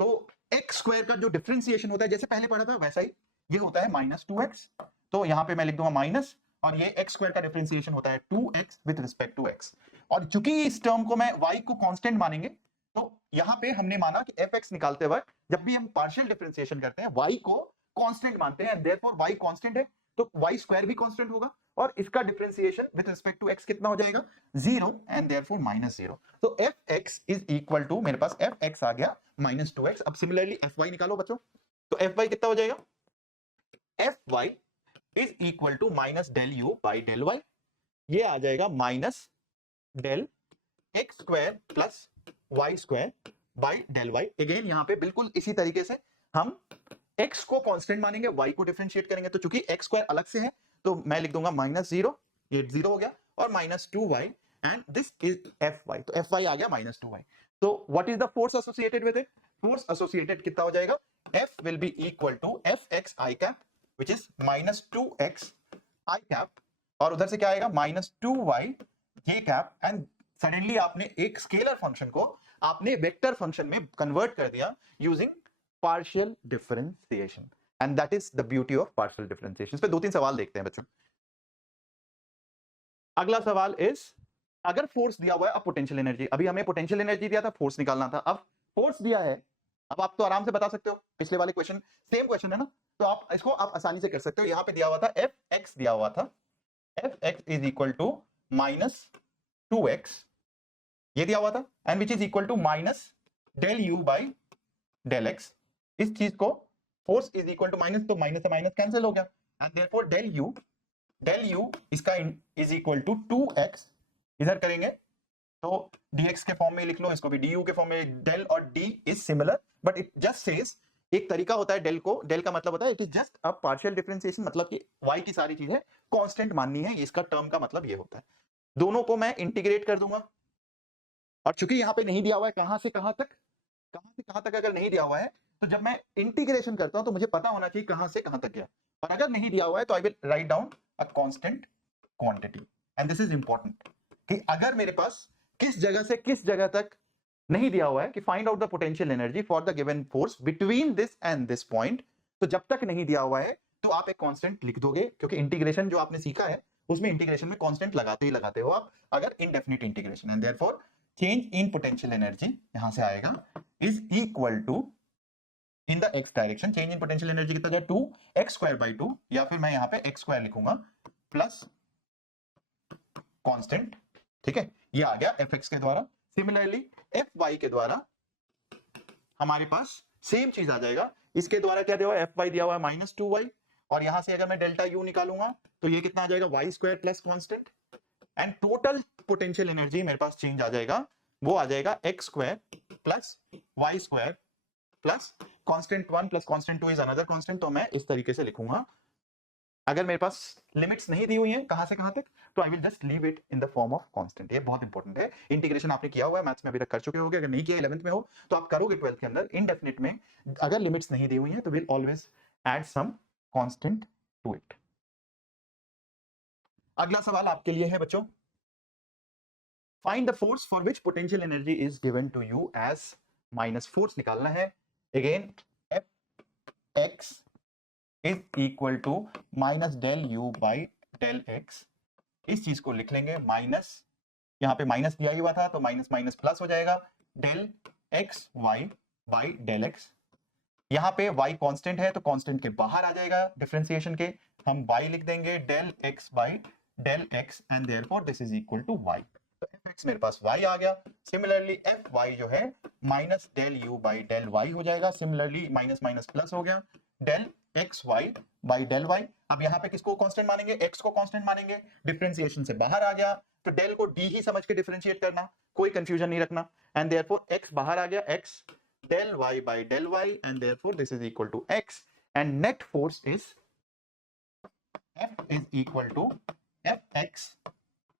तो एक्स स्क्वायर का जो डिफरेंशिएशन होता है जैसे पहले पढ़ा था वैसा ही ये होता है -2x। तो यहां पे मैं लिख दूंगा माइनस, और ये एक्स स्क्वायर का डिफरेंशिएशन होता है 2x with respect to x। और चूंकि इस टर्म को मैं y को कांस्टेंट मानेंगे, तो यहां पे हमने माना कि fx निकालते वक्त जब भी हम पार्शियल डिफरेंशिएशन करते हैं y को कांस्टेंट मानते हैं, देयरफॉर y कांस्टेंट है तो y स्क्वायर भी कांस्टेंट होगा, और इसका differentiation with respect to x कितना हो जाएगा, 0, एंड देयरफोर -0। तो fx इज इक्वल टू, मेरे पास fx आ गया -2x। अब सिमिलरली fy निकालो बच्चों, तो fy कितना हो जाएगा, fy is equal to minus del U by del Y, ये आ जाएगा minus del X square plus Y square by del Y. Again यहां पे बिल्कुल इसी तरीके से हम x को कांस्टेंट मानेंगे, y को डिफरेंशिएट करेंगे। तो चूंकि x स्क्वायर अलग से है तो मैं लिख दूंगा -0, ये 0 हो गया, और -2y, and this is fy। तो fy आ गया -2y। तो what is the force associated with it, force associated कितना हो जाएगा, F will be equal to fx i cap which is -2x i cap, और उधर से क्या आएगा -2y j cap. And suddenly आपने एक स्केलर फंक्शन को आपने वेक्टर फंक्शन में कन्वर्ट कर दिया using partial differentiation, and that is the beauty of partial differentiation. इस पे 2-3 सवाल देखते हैं बच्चों। अगला सवाल इज, अगर फोर्स दिया हुआ है, अब पोटेंशियल एनर्जी, अभी हमें पोटेंशियल एनर्जी दिया था, फोर्स निकालना था, अब फोर्स दिया है। अब आप तो आराम से बता सकते हो, पिछले वाले क्वेश्चन सेम क्वेश्चन है ना, तो आप इसको आप आसानी से कर सकते हो। यहां पे दिया हुआ था fx, दिया हुआ था fx is equal to -2x, ये दिया हुआ था, and which is equal to minus del U by del X. इस चीज को force is equal to minus, तो माइनस से माइनस कैंसिल हो गया, एंड देयरफॉर डेल यू इसका इज इक्वल टू 2x, इधर करेंगे तो dx के फॉर्म में लिख लो, इसको भी du के फॉर्म में। डेल और d is similar but it just says, एक तरीका होता है डेल को, डेल का मतलब होता है it is just a partial differentiation, मतलब कि y की सारी चीजें कांस्टेंट माननी है, इसका टर्म का मतलब ये होता है। दोनों को मैं इंटीग्रेट कर दूंगा, और चूंकि यहां पे नहीं दिया हुआ है कहां से कहां तक, कहां से कहां तक अगर नहीं दिया हुआ है तो जब मैं इंटीग्रेशन करता हूं तो मुझे पता होना चाहिए कहां से कहां तक गया, और अगर नहीं दिया हुआ है तो I will write down a constant quantity. And this is important कि अगर मेरे पास किस जगह से किस जगह तक नहीं दिया हुआ है कि find out the potential energy for the given force between this and this point, तो जब तक नहीं दिया हुआ है तो आप एक कांस्टेंट लिख दोगे, क्योंकि इंटीग्रेशन जो आपने सीखा है उसमें इंटीग्रेशन में कांस्टेंट लगाते ही लगाते हो आप, अगर indefinite integration. And therefore change in potential energy यहां से आएगा is equal to, in the X direction change in potential energy कितना जाए, 2x स्क्वायर बाई 2, या फिर मैं यहां पे x स्क्वायर लिखूंगा प्लस कांस्टेंट, ठीक है, ये आ गया fx के द्वारा। सिमिलरली fy के द्वारा हमारे पास सेम चीज आ जाएगा, इसके द्वारा क्या दिया हुआ है, fy दिया हुआ है -2y, और यहां से अगर मैं डेल्टा u निकालूंगा तो ये कितना आ जाएगा, y square plus constant, and total potential energy मेरे पास चेंज आ जाएगा, वो आ जाएगा x square plus Y square plus constant 1 plus constant 2 is another constant. तो मैं इस तरीके से लिखूंगा, अगर मेरे पास लिमिट्स नहीं दी हुई हैं कहां से कहां तक, तो I will just leave it in the form of constant. ये बहुत इंपॉर्टेंट है, इंटीग्रेशन आपने किया हुआ है मैथ्स में, अभी तक कर चुके होगे, अगर नहीं किया 11th में हो तो आप करोगे 12th के अंदर। इनडेफिनिट में अगर लिमिट्स नहीं दी हुई हैं तो will always add some constant to it. अगला सवाल आपके लिए है बच्चों, find the force for which potential energy is given to you as minus, force निकालना है। Again fx is equal to minus del U by del X, इस चीज को लिख लेंगे माइनस, यहां पे माइनस दिया ही हुआ था तो माइनस माइनस प्लस हो जाएगा, del X Y by del X. यहां पे y कांस्टेंट है तो कांस्टेंट के बाहर आ जाएगा डिफरेंशिएशन के, हम y लिख देंगे del x by del x, and therefore this is equal to y। तो fx मेरे पास y आ गया। सिमिलरली fy जो है minus del u by del y हो जाएगा, सिमिलरली माइनस माइनस प्लस हो गया, del X Y by del Y. अब यहां पे किसको कांस्टेंट मानेंगे, x को कांस्टेंट मानेंगे, डिफरेंशिएशन से बाहर आ गया तो डेल को d ही समझ के डिफरेंशिएट करना, कोई कंफ्यूजन नहीं रखना, एंड देयरफॉर x बाहर आ गया, x del y by del y, and therefore this is equal to x, and net force is F is equal to Fx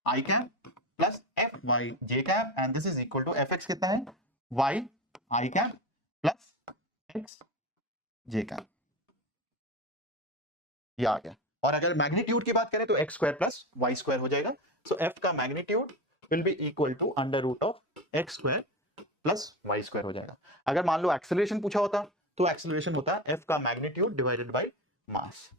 I cap plus Fy j cap, and this is equal to Fx कितना है, y I cap plus x j cap। ये आ गया। और अगर magnitude की बात करें तो X square plus Y square हो जाएगा। सो एफ का magnitude will be equal to under root of X square plus Y square हो जाएगा। अगर मान लो एक्सेलरेशन पूछा होता तो एक्सेलरेशन होता एफ का मैग्नीट्यूड डिवाइडेड बाय मास।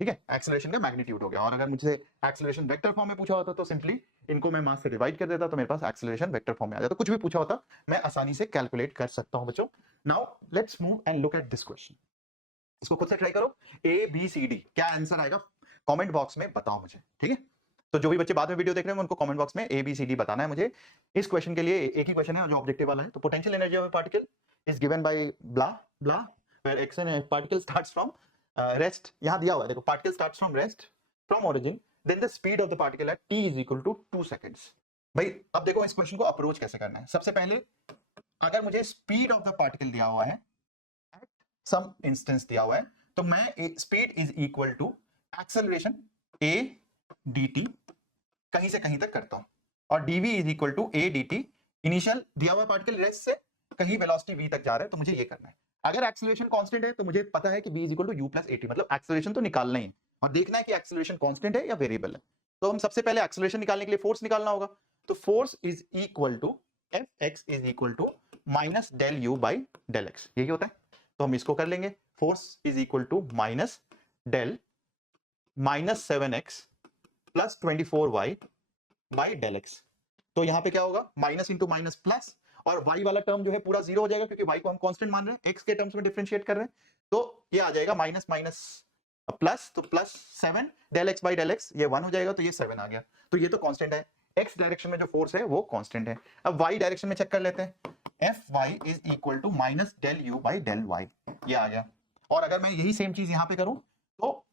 ठीक है, एक्सेलरेशन का मैग्नीट्यूड हो गया। और अगर मुझसे एक्सेलरेशन वेक्टर फॉर्म में पूछा होता तो सिंपली इनको मैं मास से डिवाइड कर देता तो मेरे पास एक्सेलरेशन वेक्टर फॉर्म में आ जाता। कुछ भी पूछा होता मैं आसानी से कैलकुलेट कर सकता हूं बच्चों। Now let's move and look at this question. इसको खुद से ट्राई करो, ए बी सी डी क्या आंसर आएगा कमेंट बॉक्स में बताओ मुझे। ठीक है, तो जो भी बच्चे बाद में वीडियो देख रहे हैं उनको कमेंट बॉक्स में ए बी सी डी बताना है मुझे। इस क्वेश्चन के लिए एक ही क्वेश्चन है जो ऑब्जेक्टिव वाला है। तो potential energy of a particle is given by blah blah where X and particle starts from rest. यहां दिया हुआ है देखो, particle starts from rest from origin then the speed of the particle at t is equal to 2 seconds. भाई अब देखो इस question को अप्रोच कैसे करना है। सबसे पहले अगर मुझे स्पीड ऑफ द पार्टिकल दिया हुआ है, सम इंस्टेंस दिया हुआ है, तो मैं speed is equal to acceleration a dt कहीं से कहीं तक करता हूं, और dv is equal to a dt initial दिया हुआ पार्टिकल रेस्ट से कहीं वेलोसिटी v तक जा रहा है, तो मुझे ये करना है। अगर एक्सेलरेशन कांस्टेंट है तो मुझे पता है कि v is equal to u plus at, मतलब एक्सेलरेशन तो निकालना ही है और देखना है कि एक्सेलरेशन कांस्टेंट है या वेरिएबल है। तो हम सबसे पहले एक्सेलरेशन निकालने के लिए फोर्स निकालना होगा। तो force is equal to F X is equal to minus del U by del X, यही होता है। तो हम इसको कर लेंगे, force is equal to minus del minus 7x plus 24y by del X. तो यहां पे क्या होगा, माइनस इंटू माइनस प्लस, और y वाला टर्म जो है पूरा जीरो हो जाएगा क्योंकि y को हम कांस्टेंट मान रहे हैं, x के टर्म्स में डिफरेंशिएट कर रहे हैं। तो ये आ जाएगा माइनस माइनस प्लस, तो plus 7 del X by del X, ये 1 हो जाएगा तो ये 7 आ गया। तो ये तो कांस्टेंट है, x डायरेक्शन में जो फोर्स है वो कांस्टेंट है। अब y डायरेक्शन में चेक कर लेते हैं, F Y is equal to minus del U by del Y, ये आ गया। और अगर मैं यही सेम चीज यहां पे करूं तो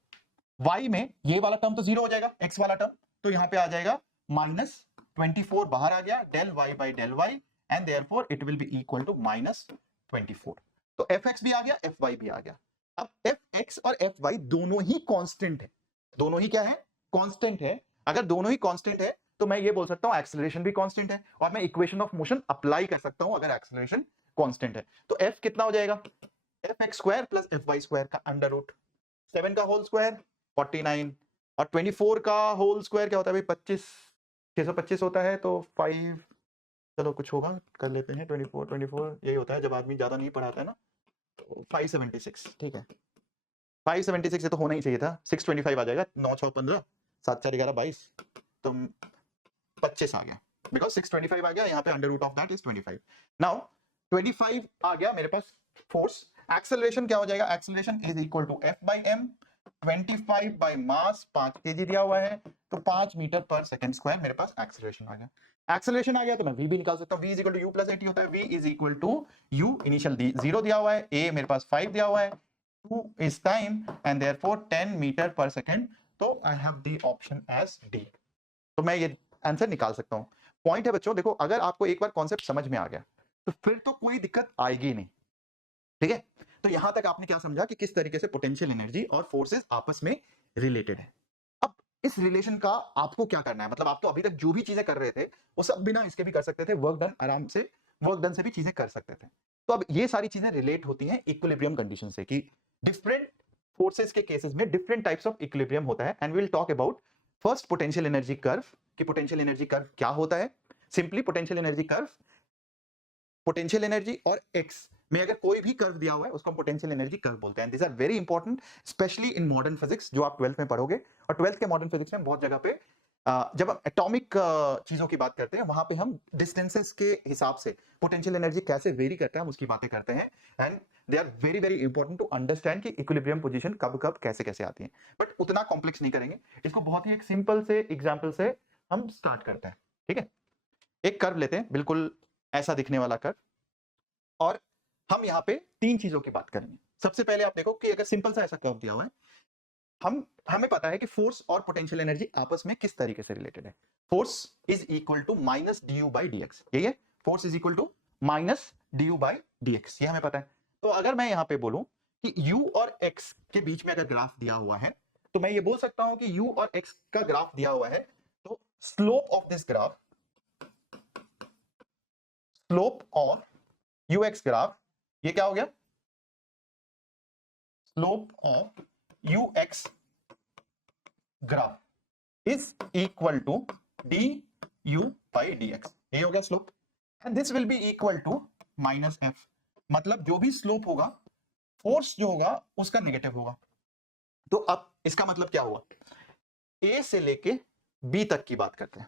y में ये वाला टर्म तो जीरो हो जाएगा, x वाला टर्म, तो यहां पे आ जाएगा माइनस 24 बाहर आ गया, del y by del Y, and therefore it will be equal to minus 24। तो fx भी आ गया, fy भी आ गया। अब fx और fy दोनों ही कांस्टेंट है, दोनों ही क्या है, कांस्टेंट है। अगर दोनों ही कांस्टेंट है तो मैं ये बोल सकता हूं एक्सेलरेशन भी कांस्टेंट है, और मैं इक्वेशन ऑफ मोशन अप्लाई कर सकता हूं अगर एक्सेलरेशन कांस्टेंट है। तो f कितना हो जाएगा, fx square plus fy square का अंडर रूट 7 का होल स्क्वायर 49, और 24 का होल स्क्वायर क्या होता है भाई 25, 625 होता है, तो 5, चलो कुछ होगा कर लेते हैं, 24 यही होता है जब आदमी ज्यादा नहीं पढ़ाता है ना, तो 576, ठीक है 576, ये तो होना ही चाहिए था, 625 आ जाएगा, 9 6 15 7 4 11 22, तो 25 आ गया, बिकॉज 625 आ गया, यहाँ पे under root of that is 25। Now 25 आ गया मेरे पास फोर्स। एक्सेलरेशन क्या हो जाएगा, acceleration is equal to F by M, 25 by mass 5 kg दिया हुआ है, तो 5 मीटर पर सेकंड स्क्वायर मेरे पास एक्सेलरेशन आ गया। एक्सेलरेशन आ गया तो मैं v भी निकाल सकता हूं, v is equal to u plus at होता है, v is equal to u initial 0 दिया हुआ है, a मेरे पास 5 दिया हुआ है, 2 is time and therefore 10 metre per second, तो I have the option as D. तो मैं ये आंसर निकाल सकता हूं। पॉइंट है बच्चों, देखो अगर आपको एक बार कॉन्सेप्ट समझ में आ गया तो फिर तो कोई दिक्कत आएगी नहीं। ठीक है, तो यहां तक आपने क्या समझा कि किस तरीके से पोटेंशियल एनर्जी और फोर्सेस आपस में रिलेटेड है। अब इस रिलेशन का आपको क्या करना है, मतलब आप तो अभी तक जो भी चीजें कर रहे थे वो सब बिना इसके भी कर सकते थे, वर्क डन आराम से, वर्क डन से भी चीजें कर सकते थे। तो अब ये सारी चीजें रिलेट होती हैं इक्विलिब्रियम कंडीशन से, कि डिफरेंट फोर्सेस के केसेस में डिफरेंट टाइप्स ऑफ इक्विलिब्रियम होता है। And we will talk about first potential energy curve, कि पोटेंशियल एनर्जी कर्व क्या होता है। Simply potential energy curve, potential energy और एक्स में अगर कोई भी कर्व दिया हुआ है उसको हम पोटेंशियल एनर्जी कर्व बोलते हैं। This are very important specially in modern physics, जो आप 12th में पढ़ोगे। और 12th के मॉडर्न फिजिक्स में बहुत जगह पे जब हम एटॉमिक चीजों की बात करते हैं वहां पे हम डिस्टेंसेस के हिसाब से पोटेंशियल एनर्जी कैसे वेरी करता है हम उसकी बातें करते हैं। And they are very very important to understand कि इक्विलिब्रियम पोजीशन कब कब कैसे कैसे आती है। बट उतना कॉम्प्लेक्स नहीं करेंगे इसको, बहुत ही एक सिंपल से एग्जाम्पल से हम स्टार्ट करते हैं। ठीक है, एक कर्व लेते हैं, बिल्कुल ऐसा दिखने वाला कर्व, और हम यहाँ पे तीन चीजों की बात करेंगे। सबसे पहले आप देखो कि अगर सिंपल सा ऐसा कर्व दिया हुआ है, हमें पता है कि फोर्स और पोटेंशियल एनर्जी आपस में किस तरीके से रिलेटेड है। Force is equal to minus D U by D X, यही है, force is equal to minus D U by D X, ये हमें पता है। तो अगर मैं यहाँ पे बोलूं कि u और x के बीच में अगर ग्राफ दिया हुआ है, तो मैं ये बोल सकता हूं कि u और x का ग्राफ दिया हुआ है, तो slope of this graph, slope of ux graph, ये क्या हो गया, slope of ux graph is equal to du by dx, ये हो गया slope, and this will be equal to minus F, मतलब जो भी स्लोप होगा फोर्स जो होगा उसका नेगेटिव होगा। तो अब इसका मतलब क्या हुआ, ए से लेके बी तक की बात करते हैं।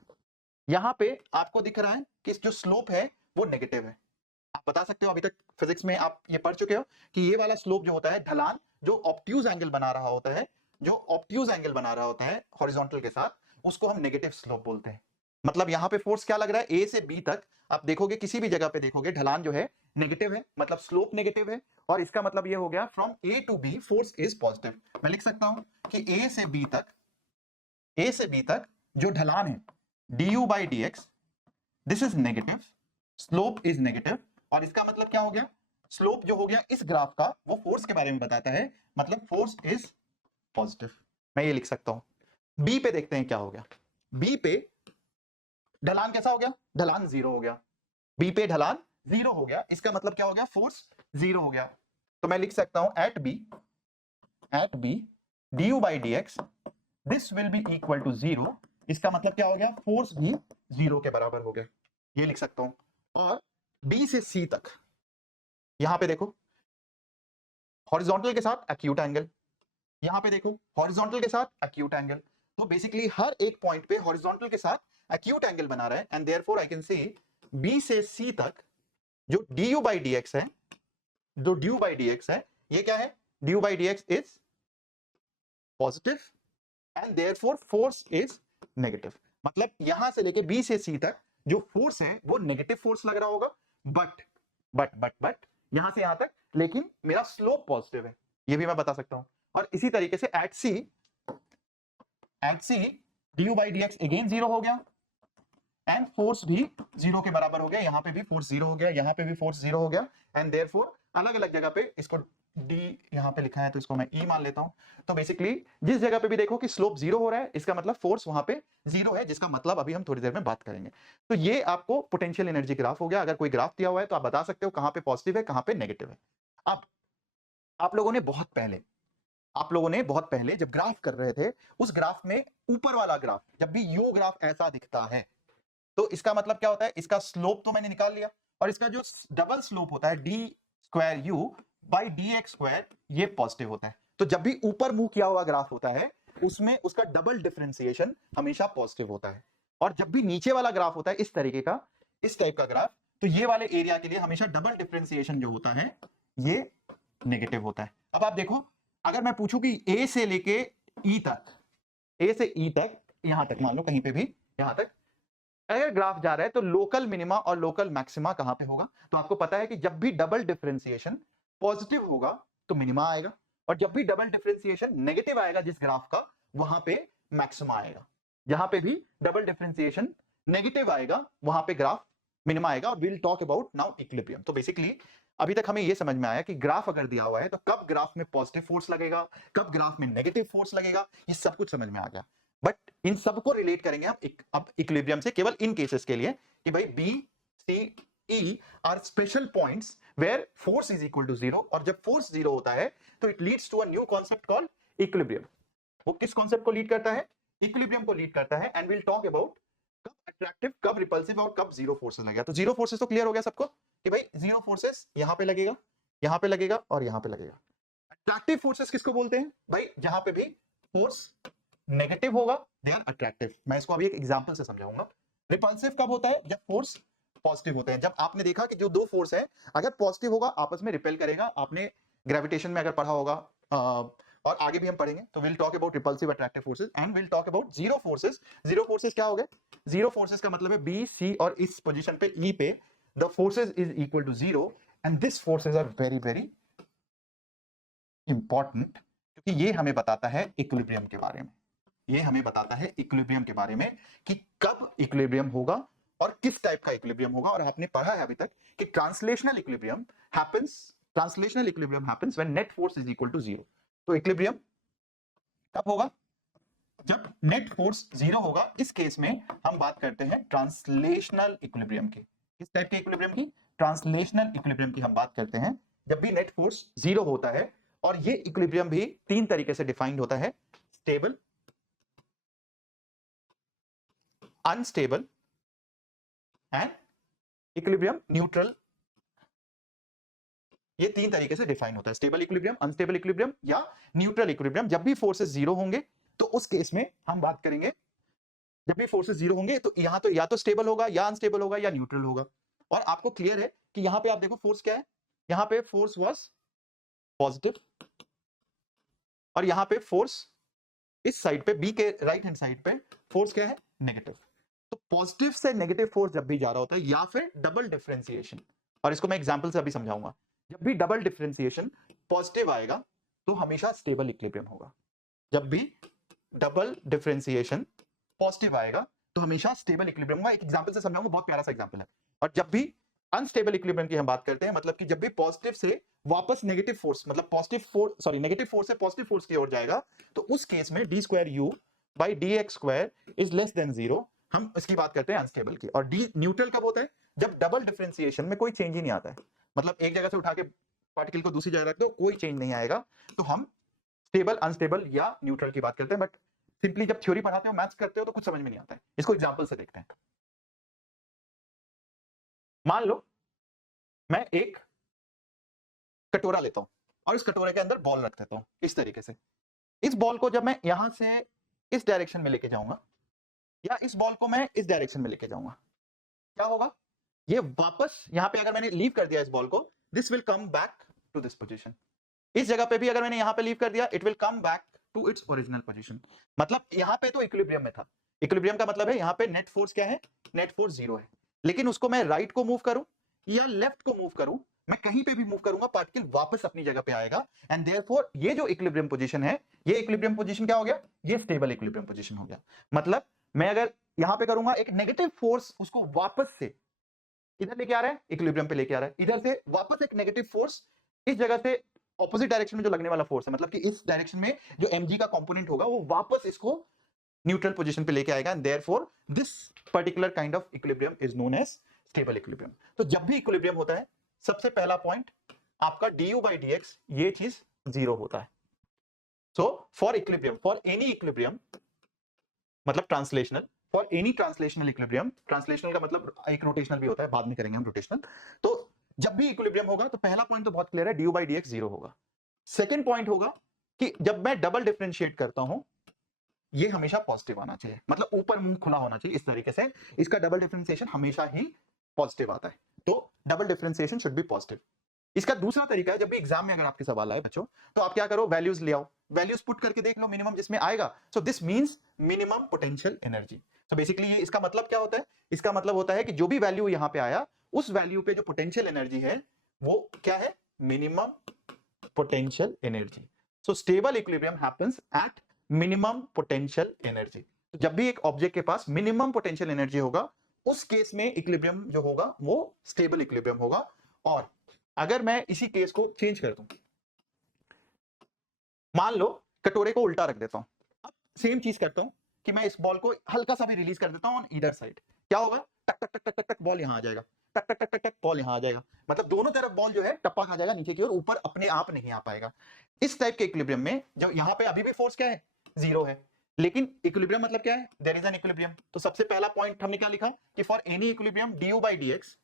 यहां पे आपको दिख रहा है कि जो स्लोप है वो नेगेटिव है। आप बता सकते हो, अभी तक फिजिक्स में आप ये पढ़ चुके हो कि ये वाला स्लोप जो होता है, ढलान जो ऑब्ट्यूज एंगल बना रहा होता है, जो ऑब्ट्यूज एंगल बना रहा होता है हॉरिजॉन्टल के साथ, उसको हम नेगेटिव स्लोप बोलते हैं। मतलब यहां पे फोर्स क्या लग रहा है, ए से बी तक आप देखोगे, किसी भी जगह पे देखोगे ढलान जो है नेगेटिव है, मतलब स्लोप नेगेटिव है, और इसका मतलब ये हो गया from A to B force is positive. मैं लिख सकता हूं कि ए से बी तक जो ढलान है du by dx, this is negative, slope is negative, और इसका मतलब क्या हो गया, स्लोप जो हो गया इस ग्राफ का वो फोर्स के बारे में बताता है, मतलब फोर्स इज पॉजिटिव। मैं ये लिख सकता हूं। बी पे देखते हैं क्या हो गया, बी पे ढलान कैसा हो गया, ढलान जीरो हो गया, बी पे ढलान जीरो हो गया, इसका मतलब क्या हो गया, फोर्स जीरो हो गया। तो मैं लिख सकता हूं at B du by dx this will be equal to zero, इसका मतलब क्या हो गया, फोर्स भी जीरो के बराबर हो गया, ये लिख सकता हूं। और बी से सी तक यहां पे देखो हॉरिजॉन्टल के साथ एक्यूट एंगल, यहां पे देखो हॉरिजॉन्टल के साथ एक्यूट एंगल, तो बेसिकली हर एक पॉइंट पे हॉरिजॉन्टल के साथ एक्यूट एंगल बना रहा है, and therefore I can say B से सी तक जो du बाई dx है, जो du बाई dx है, ये क्या है, du by dx is positive and therefore force is negative. मतलब यहां से लेके बी से सी तक जो फोर्स है वो नेगेटिव फोर्स लग रहा होगा, बट यहां से यहां तक, लेकिन मेरा स्लोप पॉजिटिव है, ये भी मैं बता सकता हूं। और इसी तरीके से at C du by dx again zero हो गया, एंड फोर्स भी जीरो के बराबर हो गया, यहां पे भी फोर्स जीरो हो गया, यहां पे भी फोर्स जीरो हो गया, एंड देयरफॉर अलग अलग जगह पे, इसको डी यहां पे लिखा है तो इसको मैं ई मान लेता हूं। तो बेसिकली जिस जगह पे भी देखो कि स्लोप जीरो हो रहा है, इसका मतलब फोर्स वहां पे जीरो है, जिसका मतलब अभी हम थोड़ी देर में बात करेंगे। तो ये आपको पोटेंशियल एनर्जी ग्राफ हो गया। अगर कोई ग्राफ दिया हुआ है तो आप बता सकते हो कहां पे पॉजिटिव है, कहां पे नेगेटिव है। अब आप लोगों ने बहुत पहले जब ग्राफ कर रहे थे, उस ग्राफ में ऊपर वाला ग्राफ, जब भी यू ग्राफ ऐसा दिखता है तो इसका मतलब क्या होता है, इसका स्लोप तो मैंने निकाल लिया, और इसका जो डबल स्लोप होता है D square you by D x square, ये पॉजिटिव होता है। तो जब भी ऊपर मूव किया हुआ ग्राफ होता है उसमें उसका डबल डिफरेंशिएशन हमेशा पॉजिटिव होता है, और जब भी नीचे वाला ग्राफ होता है इस तरीके का, इस टाइप का ग्राफ, तो ये वाले एरिया के लिए हमेशा डबल डिफरेंशिएशन जो होता है ये नेगेटिव होता है। अब आप देखो, अगर मैं पूछूं कि ए से लेके ई तक, ए से ई तक, यहां तक मान लो कहीं पे भी यहां तक अगर ग्राफ जा रहा है, तो लोकल मिनिमा और लोकल मैक्सिमा कहां पे होगा, तो आपको पता है कि जब भी डबल डिफरेंशिएशन पॉजिटिव होगा तो मिनिमा आएगा, और जब भी डबल डिफरेंशिएशन नेगेटिव आएगा जिस ग्राफ का, वहां पे मैक्सिमा आएगा। जहां पे भी डबल डिफरेंशिएशन नेगेटिव आएगा वहां पे ग्राफ मिनिमा आएगा। और will talk about now equilibrium. तो बेसिकली अभी तक हमें यह समझ में आया कि ग्राफ अगर दिया हुआ है तो कब ग्राफ में पॉजिटिव फोर्स लगेगा, कब ग्राफ में नेगेटिव फोर्स लगेगा, ये सब कुछ समझ में आ गया। बट इन सबको रिलेट करेंगे अब इक्विलिब्रियम से, केवल इन केसेस के लिए कि भाई B C E are special points where force is equal to zero, और जब फोर्स जीरो होता है तो it leads to a new concept called equilibrium. वो किस कॉन्सेप्ट को लीड करता है, इक्विलिब्रियम को लीड करता है। एंड विल टॉक अबाउट कब अट्रैक्टिव, कब रिपल्सिव, और कब जीरो फोर्सेस लगेगा। तो जीरो फोर्सेस तो क्लियर हो गया सबको कि भाई जीरो फोर्सेस यहां पे लगेगा, यहां पे लगेगा और यहां पे लगेगा। अट्रैक्टिव फोर्सेस किसको बोलते हैं भाई, जहां पे भी फोर्स नेगेटिव होगा दे आर अट्रैक्टिव। मैं इसको अभी एक एग्जांपल से समझाऊंगा। रिपल्सिव कब होता है, जब फोर्स पॉजिटिव होते हैं। जब आपने देखा कि जो दो फोर्स है अगर पॉजिटिव होगा आपस में रिपेल करेगा, आपने ग्रेविटेशन में अगर पढ़ा होगा, और आगे भी हम पढ़ेंगे, तो will talk about repulsive attractive forces, and will talk about zero forces. Zero forces क्या हो गए, जीरो फोर्सेस का मतलब है बी सी और इस पोजीशन पे ई पे the forces is equal to zero, and this forces are very very important, क्योंकि ये हमें बताता है इक्विलिब्रियम के बारे में। ये हमें बताता है इक्विलिब्रियम के बारे में कि कब इक्विलिब्रियम होगा और किस टाइप का इक्विलिब्रियम होगा। और आपने पढ़ा है अभी तक कि translational equilibrium happens when net force is equal to zero. तो इक्विलिब्रियम कब होगा, जब नेट फोर्स जीरो होगा। इस केस में हम बात करते हैं ट्रांसलेशनल इक्विलिब्रियम की। किस टाइप के इक्विलिब्रियम की, ट्रांसलेशनल इक्विलिब्रियम की हम बात करते हैं। जब भी नेट फोर्स जीरो होता है और ये इक्विलिब्रियम भी तीन तरीके से डिफाइंड होता है, stable, unstable and equilibrium neutral. ये तीन तरीके से डिफाइन होता है, स्टेबल इक्विलिब्रियम, अनस्टेबल इक्विलिब्रियम या न्यूट्रल इक्विलिब्रियम। जब भी फोर्सेस जीरो होंगे तो उस केस में हम बात करेंगे, जब भी फोर्सेस जीरो होंगे तो यहां तो या तो स्टेबल होगा या अनस्टेबल होगा या न्यूट्रल होगा। और आपको क्लियर है कि यहां पे आप देखो फोर्स क्या है, यहां पे फोर्स वाज पॉजिटिव और यहां पे फोर्स इस साइड पे बी के राइट हैंड साइड पे फोर्स क्या है, नेगेटिव। तो पॉजिटिव से नेगेटिव फोर्स जब भी जा रहा होता है या फिर डबल डिफरेंशिएशन, और इसको मैं एग्जांपल से अभी समझाऊंगा, जब भी डबल डिफरेंशिएशन पॉजिटिव आएगा तो हमेशा स्टेबल इक्विलिब्रियम होगा। जब भी डबल डिफरेंशिएशन पॉजिटिव आएगा तो हमेशा स्टेबल इक्विलिब्रियम होगा। एक एग्जांपल से समझाऊंगा, बहुत प्यारा सा एग्जांपल है। और जब भी अनस्टेबल इक्विलिब्रियम की हम बात करते हैं, मतलब कि जब भी पॉजिटिव से वापस नेगेटिव फोर्स, मतलब positive force, sorry negative force से पॉजिटिव फोर्स की ओर जाएगा, तो उस केस में D square you by D x square is less than zero. हम इसकी बात करते हैं अनस्टेबल की। और डी न्यूट्रल कब होता है, जब डबल डिफरेंशिएशन में कोई चेंज ही नहीं आता है, मतलब एक जगह से उठा के पार्टिकल को दूसरी जगह रख दो, कोई चेंज नहीं आएगा, तो हम स्टेबल, अनस्टेबल या न्यूट्रल की बात करते हैं। बट सिंपली जब थ्योरी पढ़ाते हो, मैथ्स करते हो, तो कुछ समझ में नहीं आता है। इसको एग्जांपल से देखते हैं। मान लो मैं एक कटोरा लेता हूं और इस कटोरे के अंदर बॉल रख देता हूं इस तरीके से। इस बॉल को जब मैं यहां से इस डायरेक्शन में लेके जाऊंगा या इस बॉल को मैं इस डायरेक्शन में लेके जाऊंगा, क्या होगा, ये वापस यहां पे अगर मैंने लीव कर दिया इस बॉल को, this will come back to this position. इस जगह पे भी अगर मैंने यहां पे लीव कर दिया, it will come back to its original position. मतलब यहां पे तो इक्विलिब्रियम में था। इक्विलिब्रियम का मतलब है यहां पे नेट फोर्स क्या है, नेट फोर्स जीरो है। लेकिन उसको मैं राइट को मूव करूं या लेफ्ट को मूव करूं, मैं कहीं पे भी मूव करूंगा, पार्टिकल वापस अपनी जगह पे आएगा। एंड देयरफॉर ये जो इक्विलिब्रियम पोजीशन है, ये इक्विलिब्रियम पोजीशन क्या हो गया, ये स्टेबल इक्विलिब्रियम पोजीशन हो गया। मतलब मैं अगर यहां पे करूंगा, एक नेगेटिव फोर्स उसको वापस से इधर लेके आ रहा है, इक्विलिब्रियम पे लेके आ रहा है, इधर से वापस एक नेगेटिव फोर्स इस जगह से ऑपोजिट डायरेक्शन में जो लगने वाला फोर्स है, मतलब कि इस डायरेक्शन में जो mg का कंपोनेंट होगा, वो वापस इसको न्यूट्रल पोजीशन पे लेके आएगा। And therefore this particular kind of equilibrium is known as stable equilibrium. तो जब भी इक्विलिब्रियम होता है, सबसे पहला पॉइंट आपका du by dx, ये चीज जीरो होता है। So for equilibrium, for any equilibrium, मतलब translational, for any translational equilibrium, translational का मतलब एक रोटेशनल भी होता है, बाद में करेंगे हम रोटेशनल। तो जब भी इक्विलिब्रियम होगा तो पहला पॉइंट तो बहुत क्लियर है, du by dx जीरो होगा। सेकंड पॉइंट होगा कि जब मैं डबल डिफरेंशिएट करता हूं, ये हमेशा पॉजिटिव आना चाहिए, मतलब ऊपर मुंह खुला होना चाहिए इस तरीके से। इसका डबल डिफरेंशिएशन हमेशा ही पॉजिटिव आता है, तो double differentiation should be positive. इसका दूसरा तरीका है, जब भी एग्जाम में अगर आपके सवाल आए बच्चों, तो आप क्या करो, वैल्यूज ले आओ, वैल्यूज पुट करके देख लो मिनिमम जिसमें आएगा। So this means minimum potential energy. So basically ये इसका मतलब क्या होता है, इसका मतलब होता है कि जो भी वैल्यू यहां पे आया, उस वैल्यू पे जो पोटेंशियल एनर्जी है वो क्या है, minimum potential energy. So stable equilibrium happens at minimum potential energy. तो जब भी एक ऑब्जेक्ट के पास मिनिमम पोटेंशियल एनर्जी होगा, उस केस में इक्विलिब्रियम जो होगा वो स्टेबल इक्विलिब्रियम होगा। और अगर मैं इसी केस को चेंज कर दूं, मान लो कटोरे को उल्टा रख देता हूं, अब सेम चीज करता हूं कि मैं इस बॉल को हल्का सा भी रिलीज कर देता हूं ऑन ईदर साइड, क्या होगा, टक टक टक टक टक टक बॉल यहां आ जाएगा, टक टक टक टक टक बॉल यहां आ जाएगा। मतलब दोनों तरफ बॉल जो है टप्पा खा जाएगा नीचे की ओर, ऊपर अपने आप नहीं आ पाएगा। इस टाइप के इक्विलिब्रियम में जब यहां पे अभी भी फोर्स क्या है, जीरो है, लेकिन इक्विलिब्रियम मतलब क्या है, देयर इज एन इक्विलिब्रियम। तो सबसे पहला पॉइंट हमने क्या लिखा कि for any equilibrium du by dx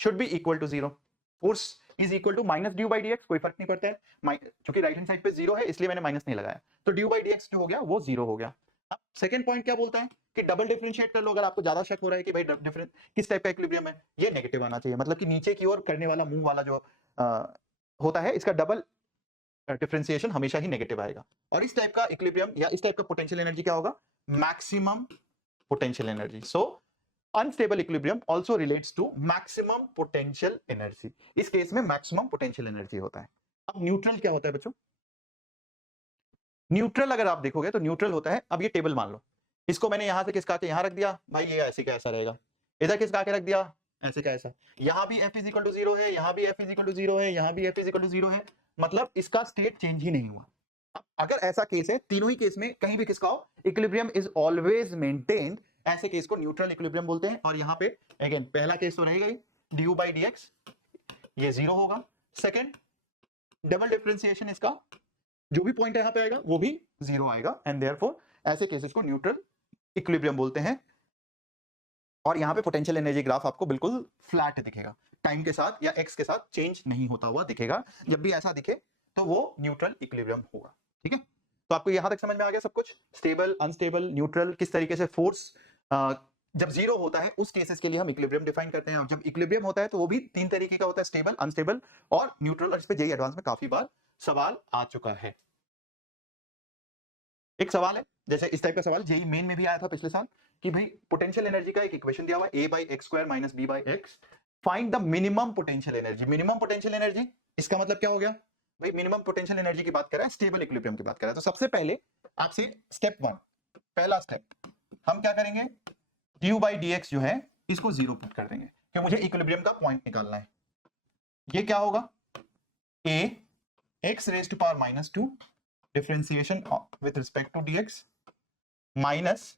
should be equal to zero. Force is equal to minus d u by dx, कोई फर्क नहीं पड़ता है, क्योंकि राइट हैंड साइड पे जीरो है इसलिए मैंने माइनस नहीं लगाया, तो ड्यू बाई dx जो हो गया वो जीरो हो गया। अब सेकंड पॉइंट क्या बोलता है कि डबल डिफरेंशिएट कर लो। अगर आपको ज्यादा शक हो रहा है कि भाई डिफरेंट किस टाइप का इक्विलिब्रियम है, ये नेगेटिव आना चाहिए, मतलब कि नीचे की ओर करने वाला मुंह वाला जो होता है, इसका डबल डिफरेंशिएशन हमेशा ही नेगेटिव आएगा। और इस टाइप का इक्विलिब्रियम या इस टाइप का पोटेंशियल एनर्जी क्या होगा, maximum potential energy. So unstable equilibrium also relates to maximum potential energy. इस केस में मैक्सिमम पोटेंशियल एनर्जी होता है। अब न्यूट्रल क्या होता है बच्चों, न्यूट्रल अगर आप देखोगे तो न्यूट्रल होता है, अब ये टेबल मान लो, इसको मैंने यहां से खिसका के यहां रख दिया, भाई ये ऐसे का ऐसा रहेगा, इधर खिसका के रख दिया ऐसे का ऐसा, यहां भी f is equal to zero है, यहां भी f is equal to zero है, यहां भी f is equal to zero है, मतलब इसका स्टेट चेंज ही नहीं हुआ। अब अगर ऐसा केस है, तीनों ही केस में कहीं भी खिसकाओ, इक्विलिब्रियम इज ऑलवेज मेंटेन्ड, ऐसे केस को न्यूट्रल इक्विलिब्रियम बोलते हैं। और यहां पे अगेन पहला केस तो रहेगा ही, du by dx ये जीरो होगा। सेकंड, डबल डिफरेंशिएशन इसका जो भी पॉइंट यहाँ पे आएगा वो भी 0 आएगा, एंड देयरफॉर ऐसे केसेस को न्यूट्रल इक्विलिब्रियम बोलते हैं। और यहाँ पे पोटेंशियल एनर्जी ग्राफ आपको बिल्कुल फ्लैट दिखेगा, टाइम के साथ या एक्स के साथ चेंज नहीं होता हुआ दिखेगा। जब भी ऐसा दिखे तो वो न्यूट्रल इक्विलिब्रियम होगा। ठीक है, तो आपको यहां तक समझ में आ गया सब कुछ, स्टेबल, अनस्टेबल, न्यूट्रल, किस तरीके से फोर्स जब जीरो होता है उस केसेस के लिए हम इक्विलिब्रियम डिफाइन करते हैं, और जब इक्विलिब्रियम होता है तो वो भी 3 तरीके का होता है, स्टेबल, अनस्टेबल और न्यूट्रल। और इस पे जेईई एडवांस में काफी बार सवाल आ चुका है। एक सवाल है, जैसे इस टाइप का सवाल जेईई मेन में भी आया था पिछले साल, कि भाई पोटेंशियल एनर्जी का एक इक्वेशन दिया हुआ है, a by x square minus b by x, find the minimum potential energy. Minimum potential energy इसका मतलब क्या हो गया भाई, मिनिमम पोटेंशियल एनर्जी की बात कर रहा है, स्टेबल इक्विलिब्रियम की बात कर रहा है। तो सबसे पहले आपसे स्टेप 1, पहला स्टेप हम क्या करेंगे, du by dx जो है इसको 0 पुट कर देंगे, कि मुझे इक्विलिब्रियम का पॉइंट निकालना है। ये क्या होगा, a x raised to power minus 2 differentiation with respect to dx minus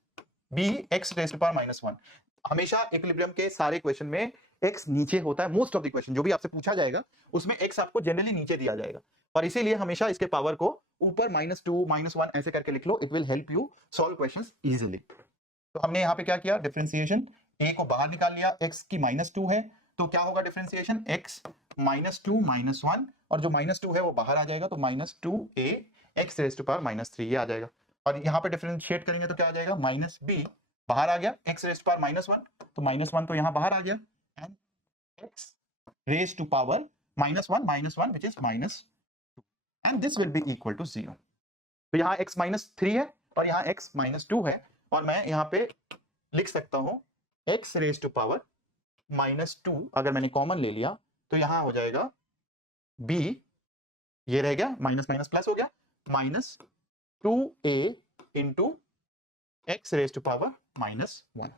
b x raised to power minus 1। हमेशा इक्विलिब्रियम के सारे क्वेश्चन में x नीचे होता है, मोस्ट ऑफ द क्वेश्चन जो भी आपसे पूछा जाएगा उसमें x आपको जनरली नीचे दिया जाएगा, और इसीलिए हमेशा इसके पावर को ऊपर -2 -1 ऐसे करके लिख लो, it will help you solve questions easily. तो हमने यहाँ पे क्या किया, डिफरेंशिएशन a को बाहर निकाल लिया, x की -2 है तो क्या होगा डिफरेंशिएशन, x -2 -1, और जो -2 है वो बाहर आ जाएगा, तो -2a x raise to power -3 ये आ जाएगा। और यहाँ पे डिफरेंशिएट करेंगे तो क्या आ जाएगा, -b बाहर आ गया, x रेज़ टू पावर -1 तो -1 तो यहाँ बाहर आ गया, and x raise to power -1 which is -2, and this will be equal to 0। तो यहाँ x -3 है और यहाँ x -2 है, और मैं यहाँ पे लिख सकता हूँ x रेज़ टू पावर -2, अगर मैंने कॉमन ले लिया तो यहाँ हो जाएगा b, ये रह गया माइनस माइनस प्लस हो गया, -2a into x raise to power -1,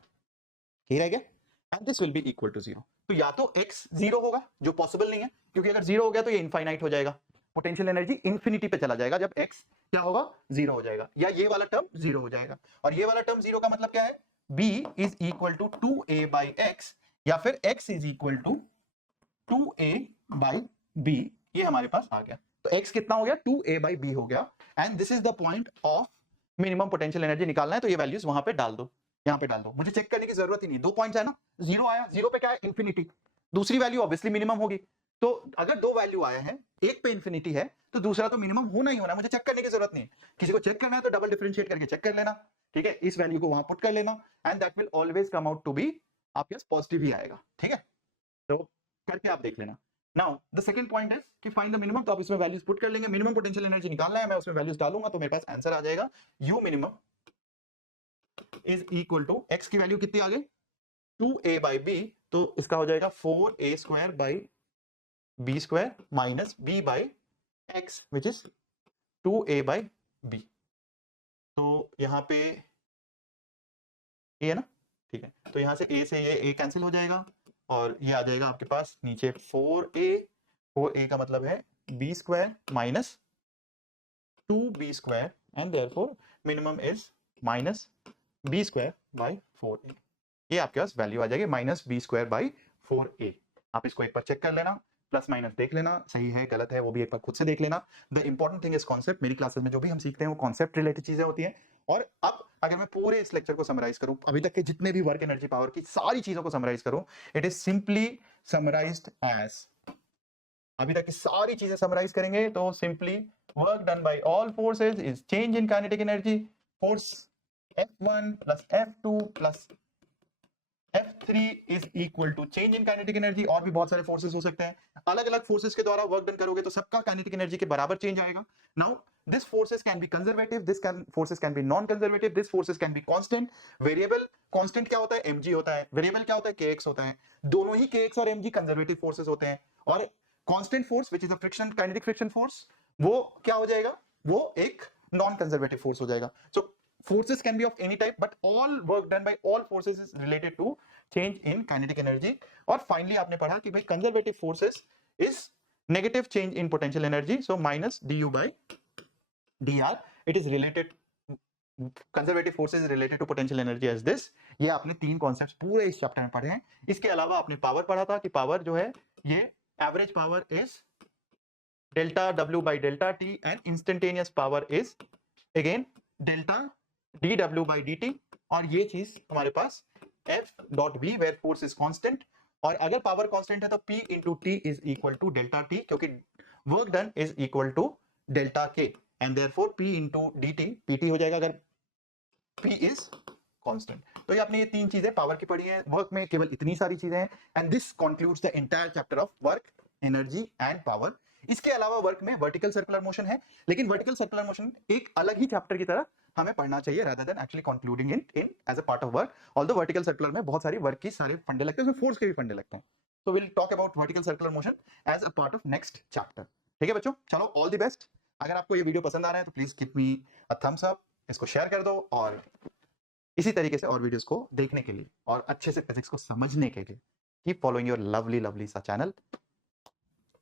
ये रह गया, and this will be equal to 0। तो या तो x 0 होगा, जो पॉसिबल नहीं है, क्योंकि अगर 0 हो गया तो ये इनफाइनाइट हो जाएगा, पोटेंशियल एनर्जी इंफिनिटी पे चला जाएगा जब x क्या होगा, 0 हो जाएगा, या ये वाला टर्म 0 हो जाएगा। और ये वाला टर्म 0 का मतलब क्या है, b is equal to 2a by x, या फिर x is equal to 2a by b, ये हमारे पास आ गया। तो x कितना हो गया, 2a by b हो गया, and this is the point of minimum potential energy निकालना है, तो ये वैल्यूज वहां पे डाल दो, यहाँ पे डाल दो, मुझे चेक करने की जरूरत ही नहीं। 2 पॉइंट्स है ना, 0 आया, 0 पे क्या है, इंफिनिटी, दूसरी वैल्यू ऑब्वियसली मिनिमम होगी। तो अगर 2 वैल्यू आए हैं, एक पे इंफिनिटी है तो दूसरा तो मिनिमम होना ही होना, मुझे चेक करने की जरूरत नहीं। किसी को चेक करना है तो डबल डिफरेंशिएट करके चेक कर लेना, ठीक है, इस वैल्यू को वहां पुट कर लेना, and that will always come out to be आपके पास पॉजिटिव ही आएगा। ठीक है, तो करके आप देख लेना। Now the second point is कि फाइंड द मिनिमम, तो आप इसमें वैल्यूज पुट कर लेंगे, मिनिमम पोटेंशियल एनर्जी निकालना है, मैं उसमें वैल्यूज डालूंगा तो मेरे पास आंसर आ जाएगा, u minimum is equal to x की वैल्यू कितनी आ गई, 2a by b, तो इसका हो जाएगा 4a square by b square minus b by x which is 2a by b। तो यहाँ पे a है ना, ठीक है, तो यहाँ से a से ये a कैंसिल हो जाएगा, और ये आ जाएगा आपके पास नीचे 4a का मतलब है b square minus 2b square, and therefore minimum is minus b square by 4a। ये आपके पास वैल्यू आ जाएगी -b स्क्वायर बाई 4a। आप इसको एक बार चेक कर लेना, प्लस माइनस देख लेना, सही है गलत है वो भी एक बार खुद से देख लेना। The important thing is concept, मेरी क्लासेस में जो भी हम सीखते हैं वो कॉन्सेप्ट रिलेटेड चीजें होती हैं। और अब अगर मैं पूरे इस लेक्चर को समराइज करूं, अभी तक के जितने भी वर्क एनर्जी पावर की सारी चीजों को समराइज करूं, it is simply summarized as, अभी तक की सारी चीजें समराइज करेंगे तो simply work done by all forces is change in kinetic energy, force F1 plus F2 plus F3 is equal to change in kinetic energy। और भी बहुत सारे फोर्सेस हो सकते हैं, अलग अलग फोर्सेस के द्वारा वर्क डन करोगे तो सबका काइनेटिक एनर्जी के बराबर चेंज आएगा। Now this forces can be conservative, this forces can be non conservative, this forces can be constant, variable constant क्या होता है, mg होता है, वेरिएबल क्या होता है, kx होता है, दोनों ही kx और mg कंजर्वेटिव फोर्सेस होते हैं। और constant force which is a friction, kinetic friction force, वो क्या हो जाएगा, वो एक नॉन कंजर्वेटिव फोर्स हो जाएगा। सो forces can be of any type, but all work done by all forces is related to change in kinetic energy। और finally आपने पढ़ा कि भाई conservative forces is negative change in potential energy, so minus du by dr, it is related, conservative forces is related to potential energy as this। ये आपने 3 concepts पूरे इस chapter में पढ़े हैं। इसके अलावा आपने पावर पढ़ा था कि पावर जो है ये average power is delta W by delta T and instantaneous power is again delta dW by dt और ये चीज हमारे पास F dot V where force is constant और अगर पावर कांस्टेंट है तो P into T is equal to delta T क्योंकि work done is equal to delta K and therefore P into dt PT हो जाएगा अगर P is constant। तो ये आपने ये तीन चीजें पावर की पढ़ी है, वर्क में केवल इतनी सारी चीजें हैं and this concludes the entire chapter of work energy and power. इसके अलावा वर्क में वर्टिकल सर्कुलर मोशन है, लेकिन वर्टिकल सर्कुलर मोशन एक अलग ही चैप्टर की तरह हमें पढ़ना चाहिए rather than actually concluding it in as a part of work। although vertical circular में बहुत सारी वर्क की सारे फंडे लगते हैं, उसमें फोर्स के भी फंडे लगते हैं। तो will talk about vertical circular motion as a part of next chapter. ठीक है बच्चों, चलो ऑल द बेस्ट। अगर आपको ये वीडियो पसंद आ रहा है तो please give me a thumbs up, इसको शेयर कर दो और इसी तरीके से और वीडियोस को देखने के लिए और अच्छे से फिजिक्स को समझने के लिए कीप फॉलोइंग योर लवली सा चैनल